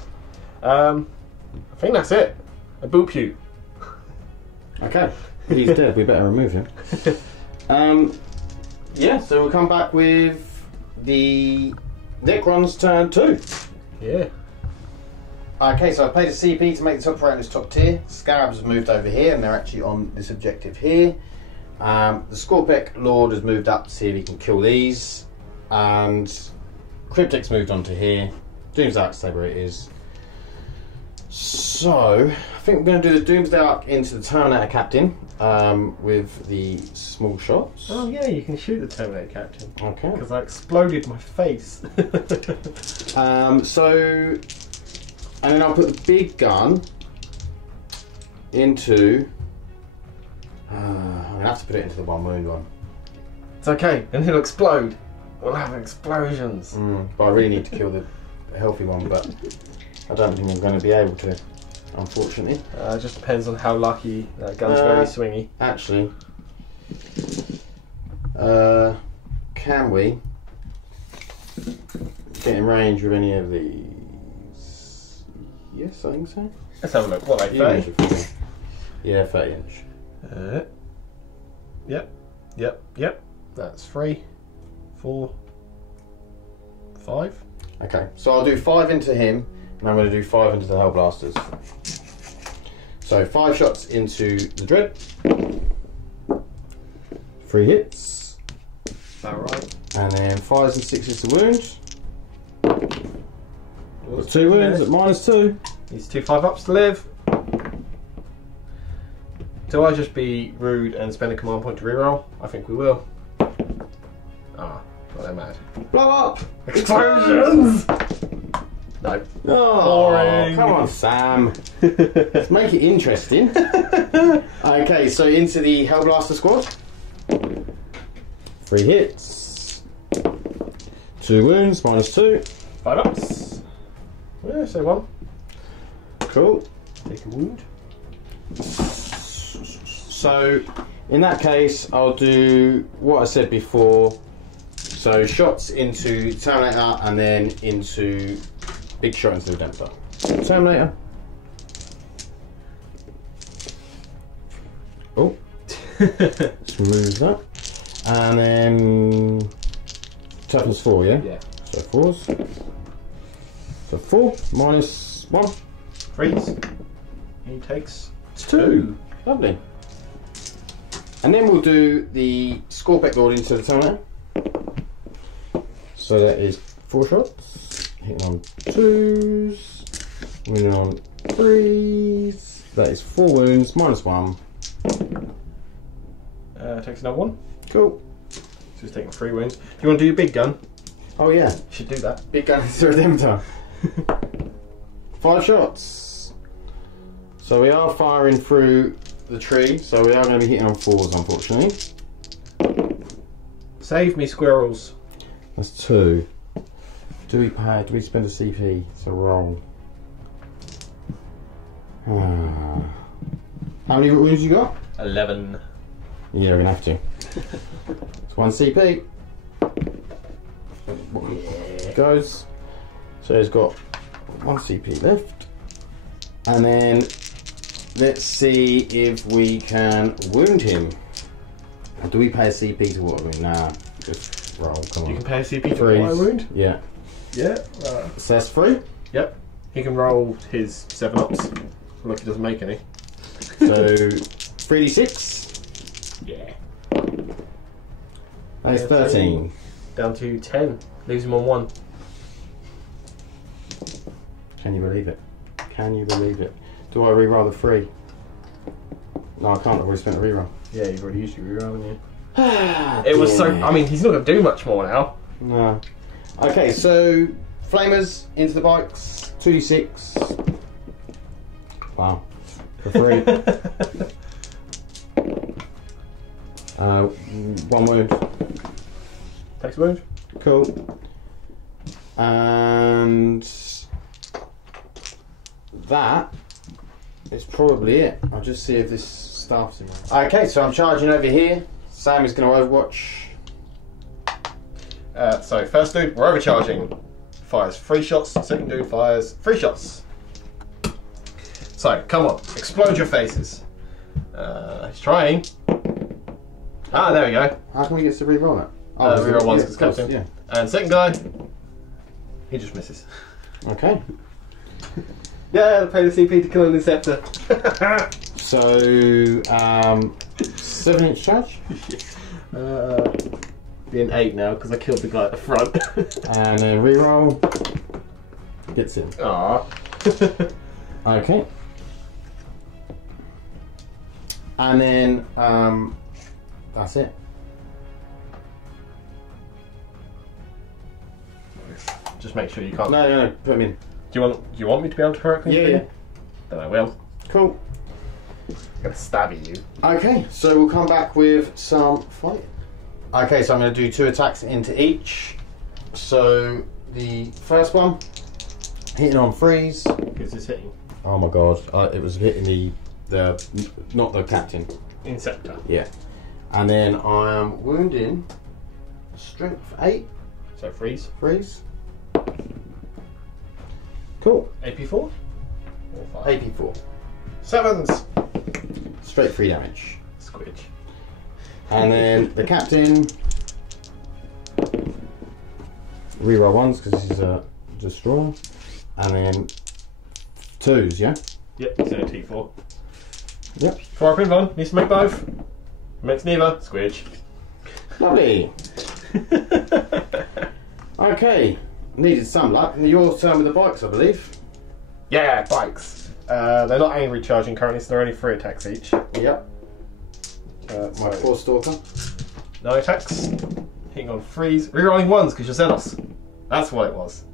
I think that's it. I boop you. Okay. He's dead, we better remove him. Yeah, so we'll come back with the Necrons turn 2. Yeah. Okay, so I paid a CP to make the top right in this top tier. Scarabs have moved over here and they're actually on this objective here. The Scorpec Lord has moved up to see if he can kill these. And Cryptic's moved on to here. Doomsday Arc, stay where it is. So, I think we're going to do the Doomsday Arc into the Terminator Captain with the small shots. Oh yeah, you can shoot the Terminator Captain. Okay. Because I exploded my face. And then I'll put the big gun into... I'm going to have to put it into the 1 wound one. It's okay, and he'll explode. We'll have explosions. But I really need to kill the healthy one, but I don't think I'm going to be able to, unfortunately. It just depends on how lucky. That gun's very swingy. Actually, can we get in range with any of these? Yes, I think so. Let's have a look. What, like 30? Yeah, 30 inch. Yep. That's 3, 4, 5. Okay, so I'll do 5 into him, and I'm going to do 5 into the Hellblasters. So 5 shots into the Dread. 3 hits. About right. And then 5s and 6s to wound. 2 wounds at -2. Needs 2 5-ups to live. Do I just be rude and spend a command point to reroll? I think we will. Ah, well, they're mad. Blow up! Explosions! No. Oh, Boring. come on, Sam. Let's make it interesting. Okay, so into the Hellblaster squad. 3 hits. 2 wounds, -2. 5-ups. Yeah, so 1. Cool. Take a wound. So, in that case, I'll do what I said before. So, shots into Terminator and then into big shot into the Redemptor. Terminator. Oh. Let's remove that. And then toughness 4, yeah? Yeah. So 4s. So 4 -1. Freeze. He takes 2. Lovely. And then we'll do the Scorpec Lord into the Terminator. So that is 4 shots. Hitting on 2s. Winning on 3s. That is 4 wounds, -1. Takes another 1. Cool. So he's taking 3 wounds. Do you want to do your big gun? Oh yeah. You should do that. Big gun into the Redemptor. 5 shots. So we are firing through the tree, so we are going to be hitting on 4s, unfortunately. Save me, squirrels. That's 2. Do we spend a CP to roll? How many wounds you got? 11. Yeah, we're going to have to. It's 1 CP. Goes. So he's got 1 CP left. And then let's see if we can wound him. Or do we pay a CP to water wound? Nah, just roll. Come on. You can pay a CP to Threes. water wound? Yeah. Yeah. So that's 3. Yep. He can roll his 7-ups. Look, he doesn't make any. So 3d6. Yeah. That is 13. Down to 10. Leaves him on 1. Can you believe it? Can you believe it? Do I re-roll the 3? No, I can't. I've already spent a re-roll. Yeah, you've already used your reroll, haven't you? It was so. I mean, he's not going to do much more now. No. Okay, so flamers into the bikes. 2d6. Wow. For 3. 1 wound. Takes a wound. Cool. And that it's probably it. I'll just see if this staff's in. Okay, so I'm charging over here. Sam is going to overwatch. So first dude, we're overcharging. Fires 3 shots. Second dude fires 3 shots. So come on, explode your faces. He's trying. Ah, there we go. How can we get to reroll it? Reroll once yeah, because captain. yeah. And second guy, he just misses. Okay. Yeah, pay the CP to kill an Inceptor. So 7-inch charge. Being 8 now because I killed the guy at the front. And then reroll. Gets in. Aww. Okay. And then that's it. Just make sure you can't. No, put him in. Do you want me to be able to correctly? Yeah, spin? yeah. Then I will. Cool. I'm gonna stab at you. Okay, so we'll come back with some fight. Okay, so I'm going to do 2 attacks into each. So the first one, hitting on freeze. Who's this hitting? Oh my god, it was hitting the not the captain. Inceptor. Yeah. And then I am wounding strength 8. So freeze. Freeze. Cool. AP4? Or 5? AP4. 7s! Straight 3 damage. Squidge. And then the captain. Reroll 1s because this is a destroy. And then 2s, yeah? Yep, so T4. Yep. Before I print one, needs to make both. Makes neither. Squidge. Lovely. Okay. Needed some luck. Your turn with the bikes, I believe. Yeah, bikes. They're not angry charging currently, so they're only 3 attacks each. Yep. My 4 stalker. 9 attacks. Hitting on freeze. Rerolling 1s because you're zealous. That's what it was.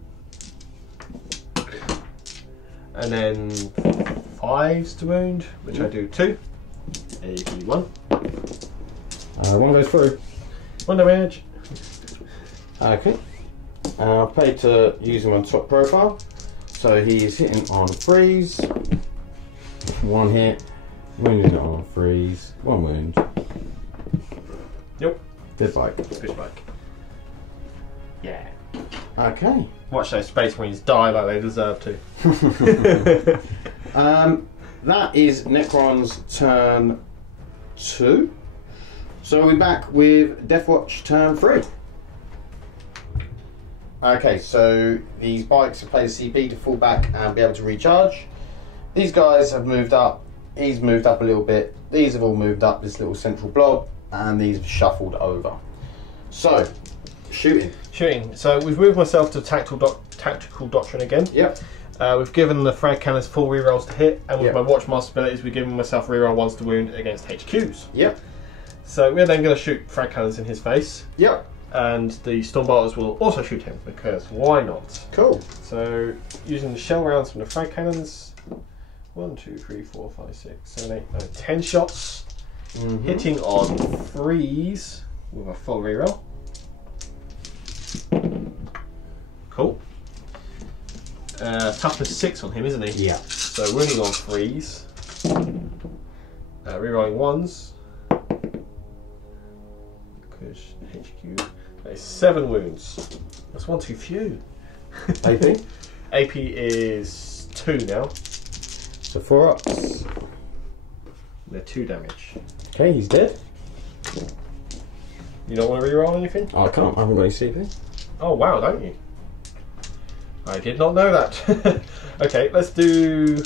And then 5s to wound, which I do 2. AP1. 1 goes through. 1 damage. Okay. I'll pay to use him on top profile. So he's hitting on freeze. 1 hit. Wounding on freeze. 1 wound. Yep. Dead bike. Squish bike. Yeah. Okay. Watch those space marines die like they deserve to. That is Necron's turn 2. So we're back with Deathwatch turn 3. Okay, so these bikes have played a CP to fall back and be able to recharge. These guys have moved up. He's moved up a little bit. These have all moved up this little central blob, and these have shuffled over. So, shooting. Shooting. So we've moved myself to tactical doctrine again. Yep. We've given the frag cannons full rerolls to hit, and with Yep. my Watchmaster abilities, we've given myself reroll 1s to wound against HQs. Yep. So we're then going to shoot frag cannons in his face, Yep. and the Stormbolters will also shoot him, because why not? Cool. So, using the shell rounds from the frag cannons, 1, 2, 3, 4, 5, 6, 7, 8, 9, 10 shots, hitting on freeze with a full reroll. Cool. Toughness 6 on him, isn't he? Yeah. So wounding on freeze. Rerolling 1s. Because HQ. That is 7 wounds. That's 1 too few. AP? AP is 2 now. So 4 ups. They're 2 damage. Okay, he's dead. You don't want to reroll anything? Oh, I can't. I haven't got any CP. Oh wow, don't you? I did not know that. Okay, let's do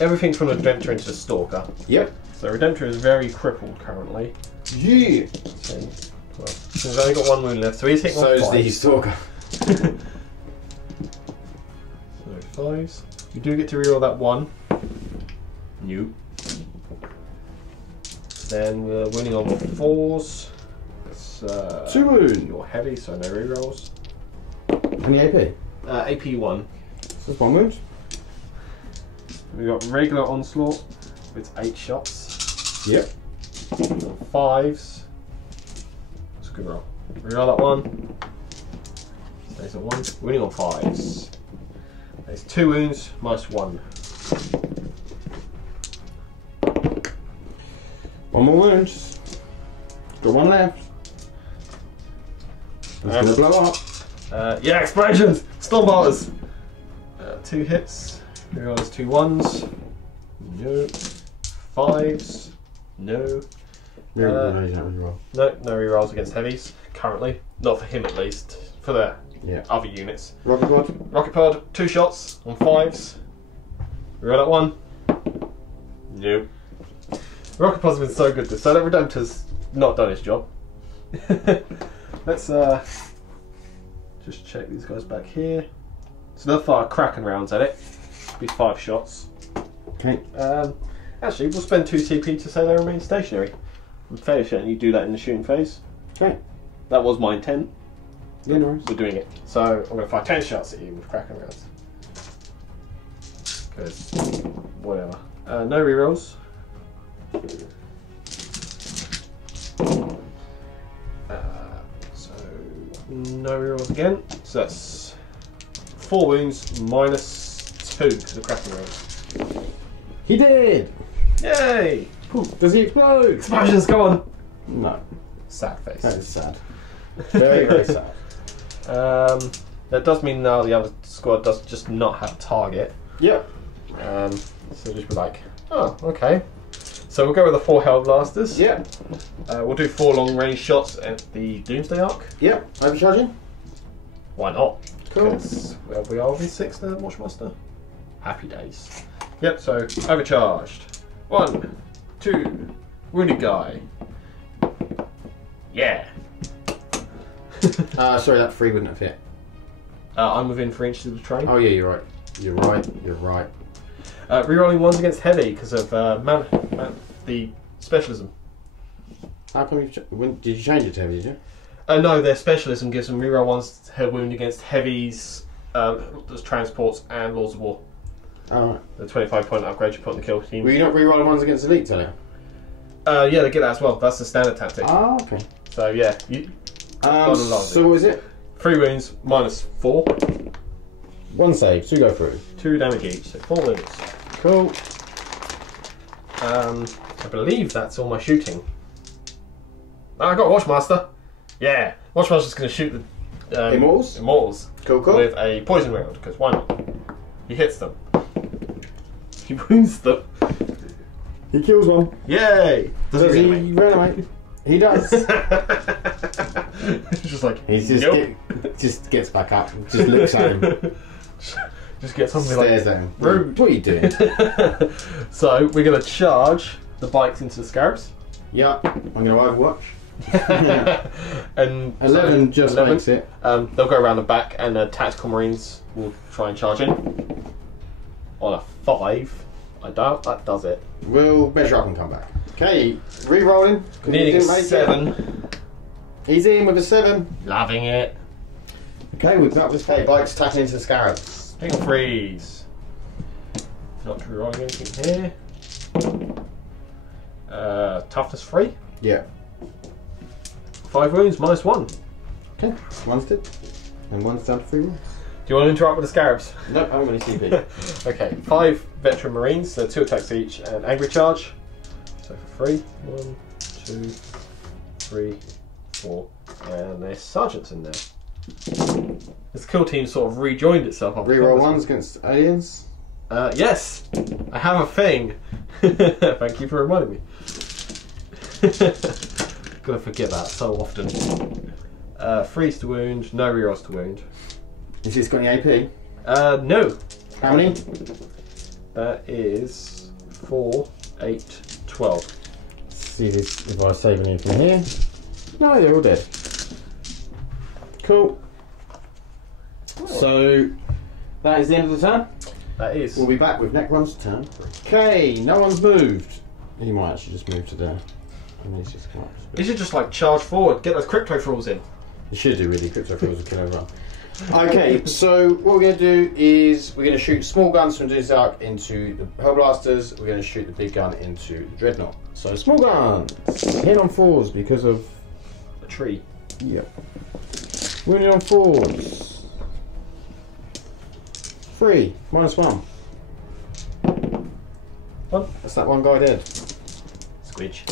everything from the Redemptor into the Stalker. Yep. So Redemptor is very crippled currently. Yeah. 10, 12. So he's only got 1 wound left, so he's hitting So on is 5. the stalker. So 5s. You do get to reroll that 1. New. Then we're winning on 4s. It's 2 wound. You're heavy, so no rerolls. How many AP? AP 1. So 1 wound. We've got regular onslaught with 8 shots. Yep. 5s. That's a good roll. Reroll that 1. Stays at 1. Winning on 5s. There's 2 wounds, minus 1. One more wound. Got one left. It's gonna blow up. Yeah, explosions! Stormbolters! 2 hits. Reroll is 2 1s. No. 5s. No. No, he's not reroll. No rerolls against heavies, currently. Not for him at least. For the other units. Rocket pod. Rocket pod, 2 shots on 5s. Reroll that 1. Nope. Rocket pod's been so good this. So that Redemptor's not done his job. Let's just check these guys back here. So they'll fire Kraken rounds at it. Be 5 shots. Okay. Actually, we'll spend 2 CP to say they remain stationary. I'm fairly certain you do that in the shooting phase. Okay. That was my intent. Yeah, no worries. We're doing it. So I'm going to fire 10 shots at you with Kraken rounds. Because, whatever. No rerolls. So, no rerolls again. So that's 4 wounds minus 2 to the Kraken rounds. He did! Yay! Poof. Does he explode? Explosions, go on! No. Sad face. That is sad. Very, very sad. That does mean now the other squad does just not have a target. Yep. So just be like, oh, okay. So we'll go with the 4 Hell Blasters. Yep. We'll do 4 long range shots at the Doomsday Arc. Yep. Overcharging. Why not? Cool. Because we are V6 the Watchmaster. Happy days. Yep, so overcharged. 1, 2, wounded guy. Yeah. Sorry, that 3 wouldn't have hit. I'm within 3 inches of the train. Oh yeah, you're right. You're right. You're right. Rerolling 1s against heavy because of the specialism. How come did you change it to heavy, did you? No, their specialism gives them reroll 1s to wound against heavies, transports, and Lords of War. Oh, right. The 25-point upgrade you put on the kill team. Were you not rerolling ones against elites earlier? Yeah, they get that as well. That's the standard tactic. Oh, okay. So yeah, so what is it? 3 wounds minus 4. 1 save, 2 go through. 2 damage each, so 4 wounds. Cool. I believe that's all my shooting. I got Watchmaster. Yeah, Watchmaster's going to shoot the Immortals? Immortals. Cool, cool. With a poison round, because why not? He hits them. He wounds them. He kills one. Yay! Does he reanimate? He does. It's just like He just gets back up, just looks at him, just gets something stares like at him. rude. What are you doing? So we're going to charge the bikes into the scarabs. Yeah, I'm going to overwatch. And 11 just 11. makes it. They'll go around the back, and the tactical marines will try and charge in. On a 5, I doubt that does it. We'll measure up and come back. Okay, re-rolling. Needing a 7. He's in with a 7. Loving it. Okay, we've got this K bikes tapping into the scarabs. Ping freeze. Not re-rolling anything here. Toughness 3. Yeah. 5 wounds minus 1. Okay, one's dead. And one's down to 3 more. Do you want to interrupt with the scarabs? Nope, I haven't got any CP. Okay, 5 veteran marines, so 2 attacks each, and angry charge. So for 3, 1, 2, 3, 4, and there's sergeants in there. This kill team sort of rejoined itself. Reroll 1s against aliens. Yes, I have a thing. Thank you for reminding me. Gonna forget that so often. 3s to wound, no rerolls to wound. Has this got any AP? No. How many? That is 4, 8, 12. Let's see this, if I save any from here. No, they're all dead. Cool. So, that is the end of the turn. That is. We'll be back with Necron's turn. Okay, no one's moved. He might actually just move to there. And he's just come up. You should just like charge forward, get those crypto trawls in. You should do really, crypto kills will kill everyone. Okay, so what we're going to do is we're going to shoot small guns from Doomsday Arc into the Hellblasters. We're going to shoot the big gun into the Dreadnought. So small guns, hit on 4s because of A tree. Yep. Wounded on 4s. 3 minus 1. 1. That's that one guy dead. Squidge.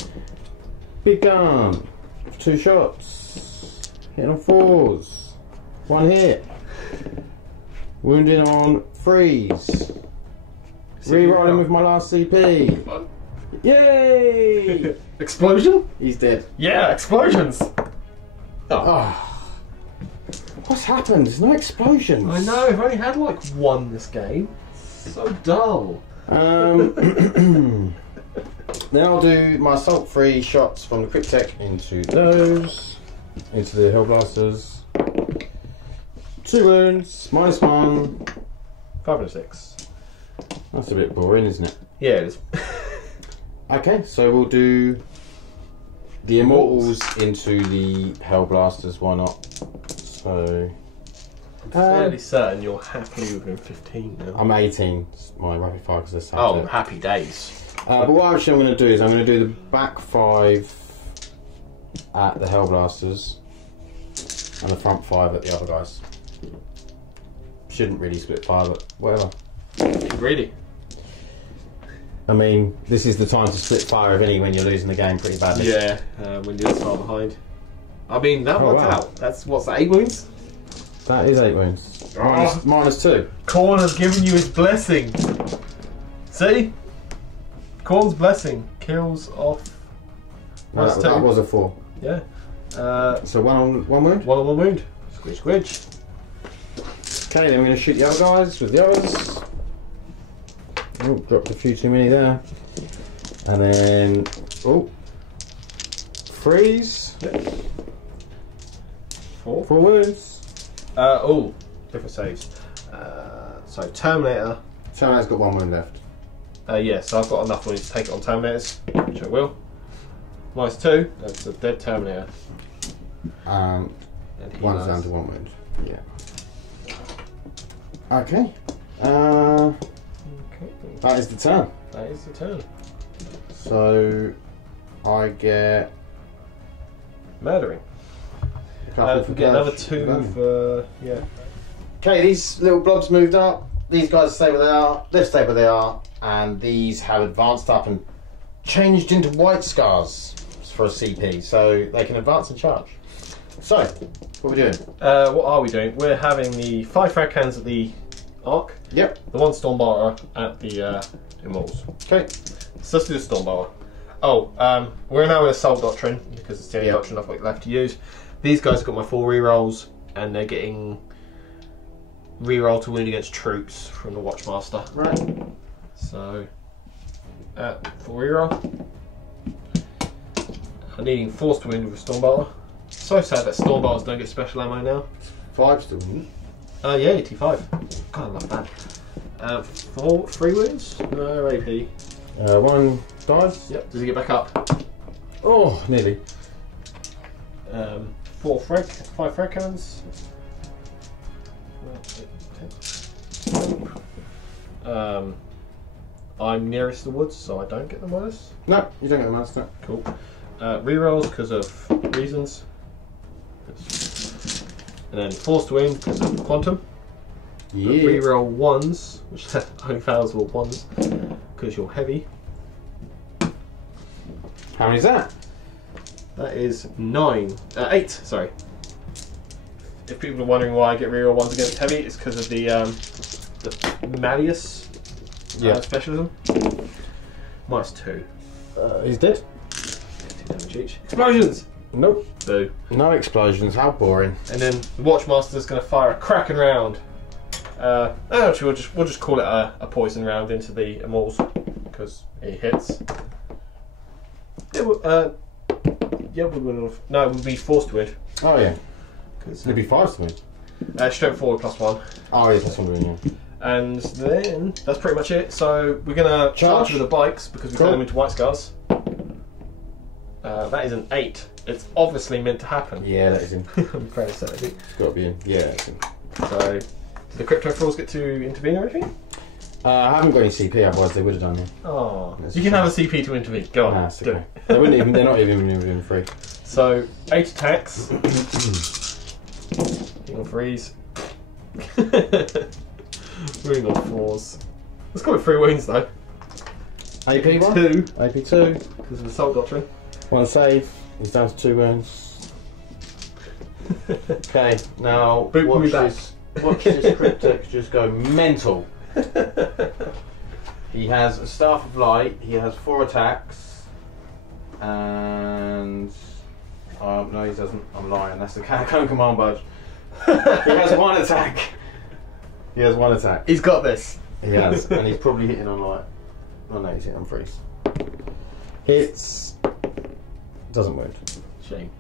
Big gun. 2 shots. Hitting on 4s. 1 hit. Wounding on 3s. Rerolling with my last CP. Yay! Explosion? He's dead. Yeah, explosions! Oh. What's happened? There's no explosions. I know, I've only had like 1 this game. So dull. Then I'll do my assault 3 shots from the Cryptek into those. Into the Hellblasters. 2 wounds, -1. 5 and a 6. That's a bit boring, isn't it? Yeah, it is. Okay, so we'll do the Immortals into the Hellblasters, why not? So... I'm fairly certain you're happily within 15 now. I'm 18, my rapid fire because there's Oh, happy days. but what actually I'm going to do is I'm going to do the back 5 at the Hellblasters and the front 5 at the other guys. Shouldn't really split fire, but whatever. Really? I mean, this is the time to split fire, if any, when you're losing the game pretty badly. Yeah, when you're far behind. I mean, that worked out. That's, what's that, 8 wounds? That is 8 wounds. Oh. -2. Korn has given you his blessing. See? Korn's blessing kills off. No, that was a 4. Yeah. So 1 wound? 1 on 1 wound. Squidge, squidge. Okay, then we're going to shoot the other guys with the others. Oh, dropped a few too many there. And then, oh, freeze. Yeah. 4. 4 wounds. Oh, different saves. So Terminator. Terminator's got 1 wound left. Yeah, so I've got enough wounds to take it on Terminators, which I will. -2. That's a dead Terminator. And And he one's has- down to 1 wound. Yeah. Okay. That is the turn. That is the turn. So I get Murdering. a couple We get another 2 for yeah. Okay, these little blobs moved up. These guys stay where they are. They've stayed where they are, and these have advanced up and changed into white scars for a CP, so they can advance and charge. So, what are we doing? What are we doing? We're having the 5 frag cannons at the Arc, Yep. the 1 Stormbarter at the Immortals. Okay. So let's do the Stormbarter. Oh, we're now in Assault Doctrine because it's the only Yep. doctrine I've got left to use. These guys have got my 4 rerolls, and they're getting reroll to wound against troops from the Watchmaster. Right. So, 4 reroll. I'm needing forced wound with a Stormbarter. So sad that Stormbarters don't get special ammo now. 5 still. Hmm? Yeah, 85. God, I love that. 3 wounds? No AP. 1 dies. Yep. Does he get back up? Oh, nearly. 5 frag cannons. I'm nearest the woods, so I don't get the minus. No, you don't get the master. Cool. Rerolls because of reasons. And then forced wound because of quantum. Yeah. Reroll 1s, which only fails with 1s because you're heavy. How many is that? That is 8. Sorry. If people are wondering why I get reroll 1s against heavy, it's because of the Malleus specialism. -2. He's dead. 2 damage each. Explosions! Nope. Boo. No explosions. How boring. And then the Watchmaster's going to fire a Kraken round. Actually, we'll just call it a poison round into the Immortals because it hits. It would, yeah, no, it would be forced wound. Oh yeah. It'd be 5 to me. Straight forward +1. Oh yeah, that's what I'm doing. Yeah. And then that's pretty much it. So we're gonna charge with the bikes because we turn them into white scars. That is an 8. It's obviously meant to happen. Yeah, that is in. I'm fairly certain. It's got to be in. Yeah, that's in. So, do the crypto thralls get to intervene or anything? I haven't got any CP, otherwise they would have done it. Oh, That's you can have a CP to intervene. Go on, Nah, it's do okay. it. They wouldn't even. They're not even within 3. So 8 attacks. Healing freeze. Wounding on 4s. Let's call it 3 wounds though. AP 1. 2 AP 2. because of the Assault Doctrine. One save. He's down to 2 wounds. Okay, now watch this cryptic just go mental. He has a Staff of Light. He has 4 attacks, and no, he doesn't. I'm lying. That's the Catacomb Command Budge. He has 1 attack. He has 1 attack. He's got this. He has, and he's probably hitting on light. Oh no, he's hitting on freeze. Hits. Doesn't wound. Shame.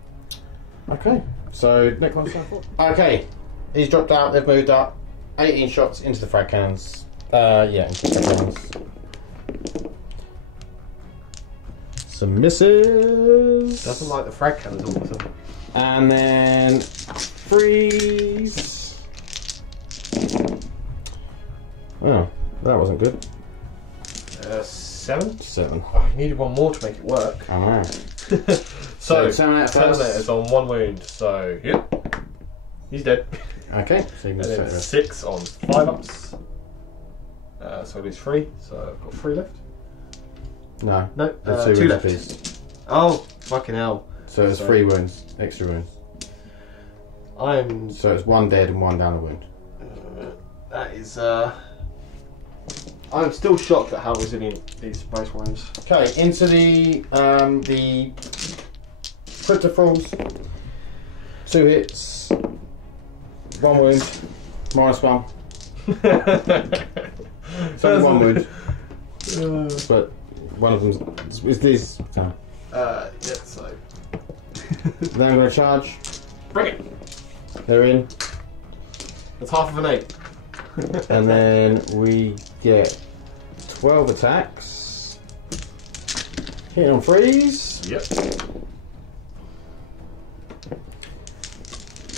Okay, so Necrons. Okay, he's dropped out. They've moved up. 18 shots into the frag cannons. Yeah, into the frag cannons. Some misses. Doesn't like the frag cannons all of a sudden. And then freeze. Oh, that wasn't good. 7? 7. Oh, you needed 1 more to make it work. I know. So, Terminator's on 1 wound, so, yep. He's dead. Okay, so you can And then set 6 on 5 ups. So it is 3, so I've got 3 left. No, No, there's 2 2 left. left. Oh, fucking hell. So it's 3 wounds, extra wounds. So it's 1 dead and 1 down the wound. That is, I'm still shocked at how resilient these space wounds. Okay, into the Cryptofrals. 2 hits, 1 wound, -1. It's only 1 wound, but one of them is this. Yeah, so. Then I'm going to charge. Bring it! They're in, That's half of an 8. and then we get 12 attacks. Hit on freeze. Yep.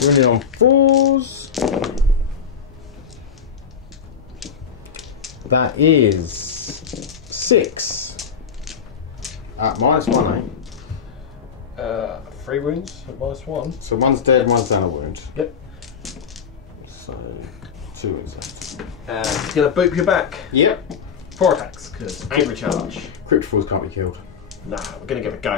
Running on 4s. That is 6 at -1, eh? 3 wounds at -1. So 1's dead, 1's down a wound. Yep. So 2 wounds left. And he's going to boop your back. Yep. 4 attacks, because angry charge. Cryptophores can't be killed. Nah, we're going to give it a go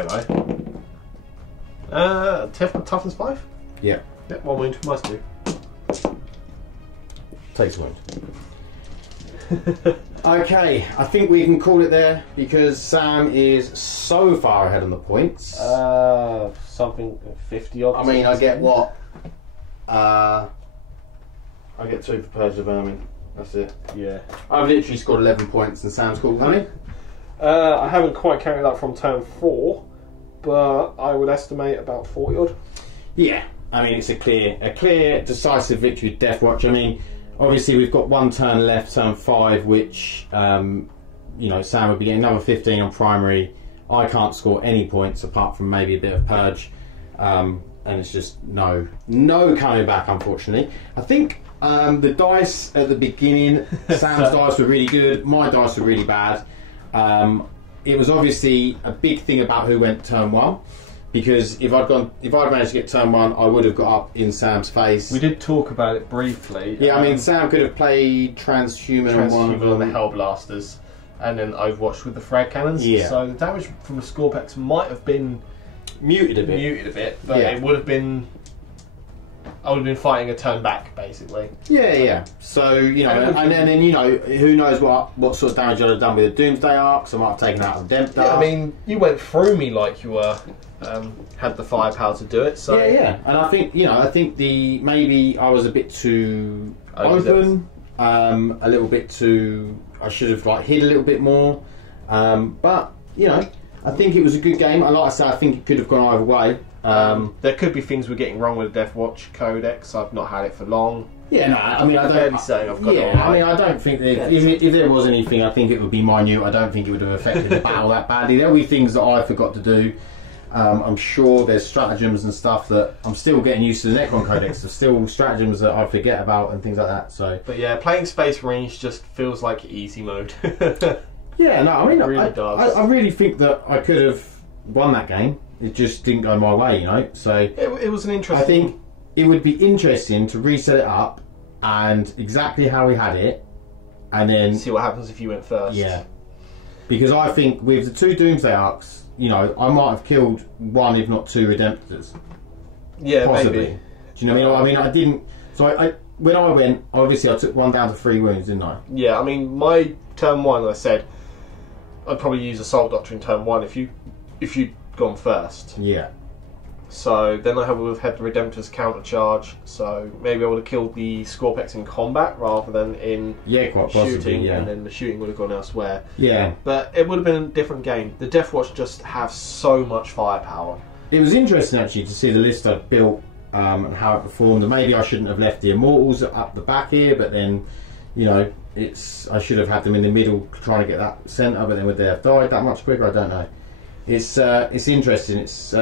though. Toughness 5? Yep. Yep, 1 wound, -2. Takes a wound. Okay, I think we can call it there because Sam is so far ahead on the points. Something 50 odd. I mean, I get what? I get 2 for Purge of Vermin. That's it. Yeah. I've literally scored 11 points and Sam's scored how many? I haven't quite counted that from turn 4, but I would estimate about 40 odd. Yeah, I mean it's a clear, decisive victory with Deathwatch. I mean, obviously we've got 1 turn left, turn 5, which you know, Sam would be getting another 15 on primary. I can't score any points apart from maybe a bit of Purge, and it's just no coming back, unfortunately. I think the dice at the beginning, Sam's dice were really good, my dice were really bad. It was obviously a big thing about who went turn 1, because if I'd managed to get turn 1, I would have got up in Sam's face. We did talk about it briefly. Yeah, I mean, Sam could have played Transhuman on one of on the them. Hellblasters, and then Overwatch with the frag cannons. Yeah. So the damage from the Scorpex might have been muted a bit. but Yeah. it would have been. I would have been fighting a turn back, basically. Yeah. So, you know, and then you know, who knows what sort of damage I'd have done with the Doomsday Arcs. I might have taken out the Dempster. Yeah, I mean, you went through me like you were had the firepower to do it. So Yeah. And I think, you know, maybe I was a bit too open, a little bit too. I should have hid a little bit more. But you know, I think it was a good game. Like I said, I think it could have gone either way. There could be things we're getting wrong with the Deathwatch Codex. I've not had it for long. Yeah, no, I mean, I don't. Saying I've got yeah, it all right. I mean, I don't think that if there was anything, I think it would be minute. I don't think it would have affected the battle that badly. There'll be things that I forgot to do. I'm sure there's stratagems and stuff that I'm still getting used to the Necron Codex. There's still stratagems that I forget about and things like that. So, but yeah, playing Space Marines just feels like easy mode. yeah, no, I mean, It really does. I really think that I could have won that game. It just didn't go my way, you know. So it was an interesting. I think it would be interesting to reset it up and exactly how we had it, and then see what happens if you went first. Yeah. Because I think with the 2 Doomsday Arcs, you know, I might have killed 1 if not 2 Redemptors. Yeah, possibly. maybe. Do you know what I mean? I didn't. So when I went, obviously I took 1 down to 3 wounds, didn't I? Yeah, I mean, my turn 1, I said I'd probably use Assault Doctor in turn 1 if you'd gone first. Yeah. So then I would have had the Redemptor's counter charge. So maybe I would have killed the Scorpex in combat rather than in quite possibly, shooting, and then the shooting would have gone elsewhere. Yeah. But it would have been a different game. The Deathwatch just have so much firepower. It was interesting actually to see the list I'd built and how it performed. And maybe I shouldn't have left the Immortals up the back here, but then, you know, I should have had them in the middle trying to get that centre. But then would they have died that much quicker? I don't know. It's interesting. It's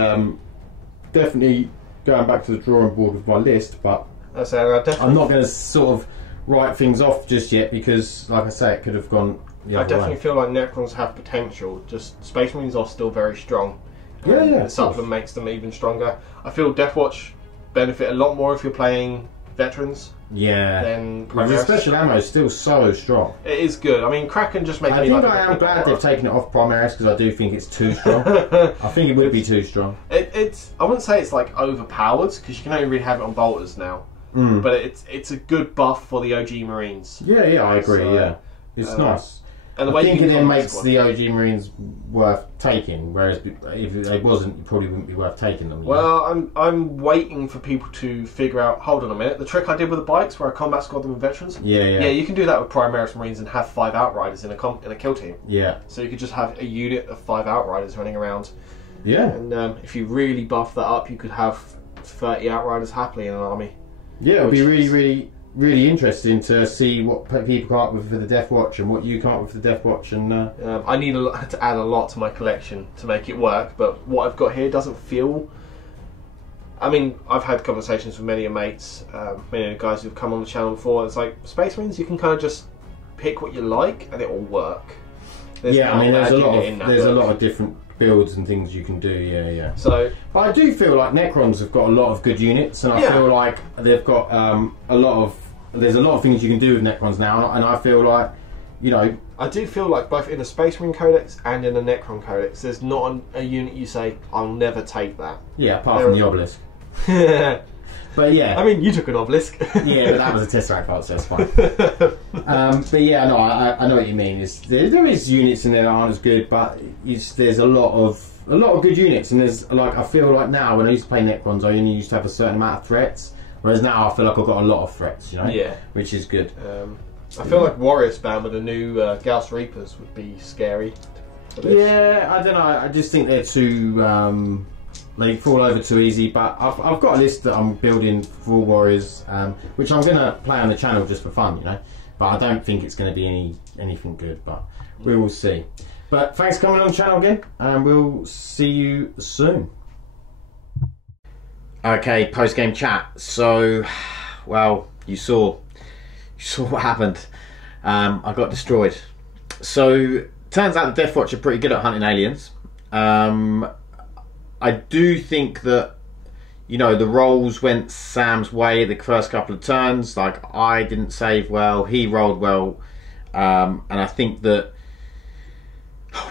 definitely going back to the drawing board with my list, but I'm not going to sort of write things off just yet because, like I say, it could have gone the other way. I definitely feel like Necrons have potential. Just Space Marines are still very strong. Yeah. The supplement makes them even stronger. I feel Deathwatch benefit a lot more if you're playing veterans. Yeah. Then the special ammo is still so strong. It is good. I mean, Kraken just makes me like... I am glad they've taken it off Primaris because I do think it's too strong. I think it would be too strong. It's I wouldn't say it's like overpowered because you can only really have it on bolters now. But it's a good buff for the OG Marines. Yeah, I agree. So, it's nice. And I think it then makes the OG Marines worth taking, whereas if it wasn't, it probably wouldn't be worth taking them. Well, I'm waiting for people to figure out. Hold on a minute, the trick I did with the bikes, where I combat squad them with veterans. Yeah, you can do that with Primaris Marines and have 5 Outriders in a kill team. Yeah. So you could just have a unit of 5 Outriders running around. Yeah. And if you really buff that up, you could have 30 Outriders happily in an army. Yeah, it would be really interesting to see what people come up with for the Deathwatch and what you come up with for the Deathwatch. And I need to add a lot to my collection to make it work, but what I've got here doesn't feel... I mean, I've had conversations with many of mates, many of the guys who've come on the channel before. It's like, Space Marines, you can kind of just pick what you like and it will work. There's a lot of different builds and things you can do. Yeah. So, but I do feel like Necrons have got a lot of good units, and I feel like they've got there's a lot of things you can do with Necrons now, and I feel like, you know, I do feel like both in a Space Marine Codex and in a Necron Codex, there's not a unit you say, I'll never take that. Yeah, apart from the Obelisk. But yeah, I mean, you took an Obelisk. Yeah, but that was a Tesseract card, so it's fine. But yeah, no, I know what you mean. There is units in there that aren't as good, but there's a lot of good units, and there's like, I feel like now when I used to play Necrons, I only used to have a certain amount of threats, whereas now I feel like I've got a lot of threats. You know, which is good. I feel like Warrior Spam with the new Gauss Reapers would be scary. Yeah, I don't know. I just think they're too. They fall over too easy, but I've got a list that I'm building for Warriors, which I'm going to play on the channel just for fun, you know. But I don't think it's going to be anything good, but we will see. But thanks for coming on the channel again, and we'll see you soon. Okay, post-game chat. So, well, you saw what happened. I got destroyed. So, turns out the Deathwatch are pretty good at hunting aliens. I do think that, you know, the rolls went Sam's way the first couple of turns. Like, I didn't save well, he rolled well, and I think that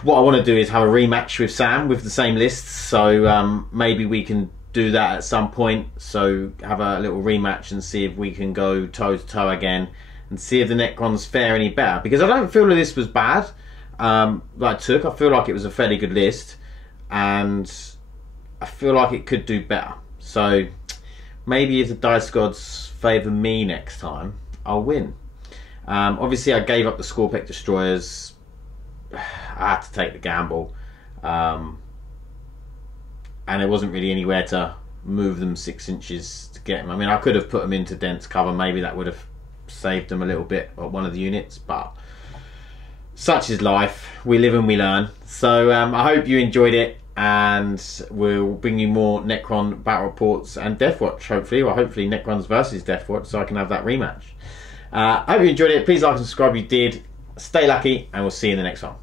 what I want to do is have a rematch with Sam with the same lists. So maybe we can do that at some point. So have a little rematch and see if we can go toe to toe again and see if the Necrons fare any better. Because I don't feel that this was bad. I feel like it was a fairly good list, and I feel like it could do better. So maybe if the dice gods favour me next time, I'll win. Obviously I gave up the Scorpec Destroyers. I had to take the gamble, and there wasn't really anywhere to move them 6 inches to get them. I mean, I could have put them into dense cover, maybe that would have saved them a little bit at one of the units, but such is life. We live and we learn. So I hope you enjoyed it, and we'll bring you more Necron battle reports and Deathwatch, hopefully, or hopefully Necrons versus Deathwatch, so I can have that rematch. I hope you enjoyed it. Please like and subscribe if you did. Stay lucky, and we'll see you in the next one.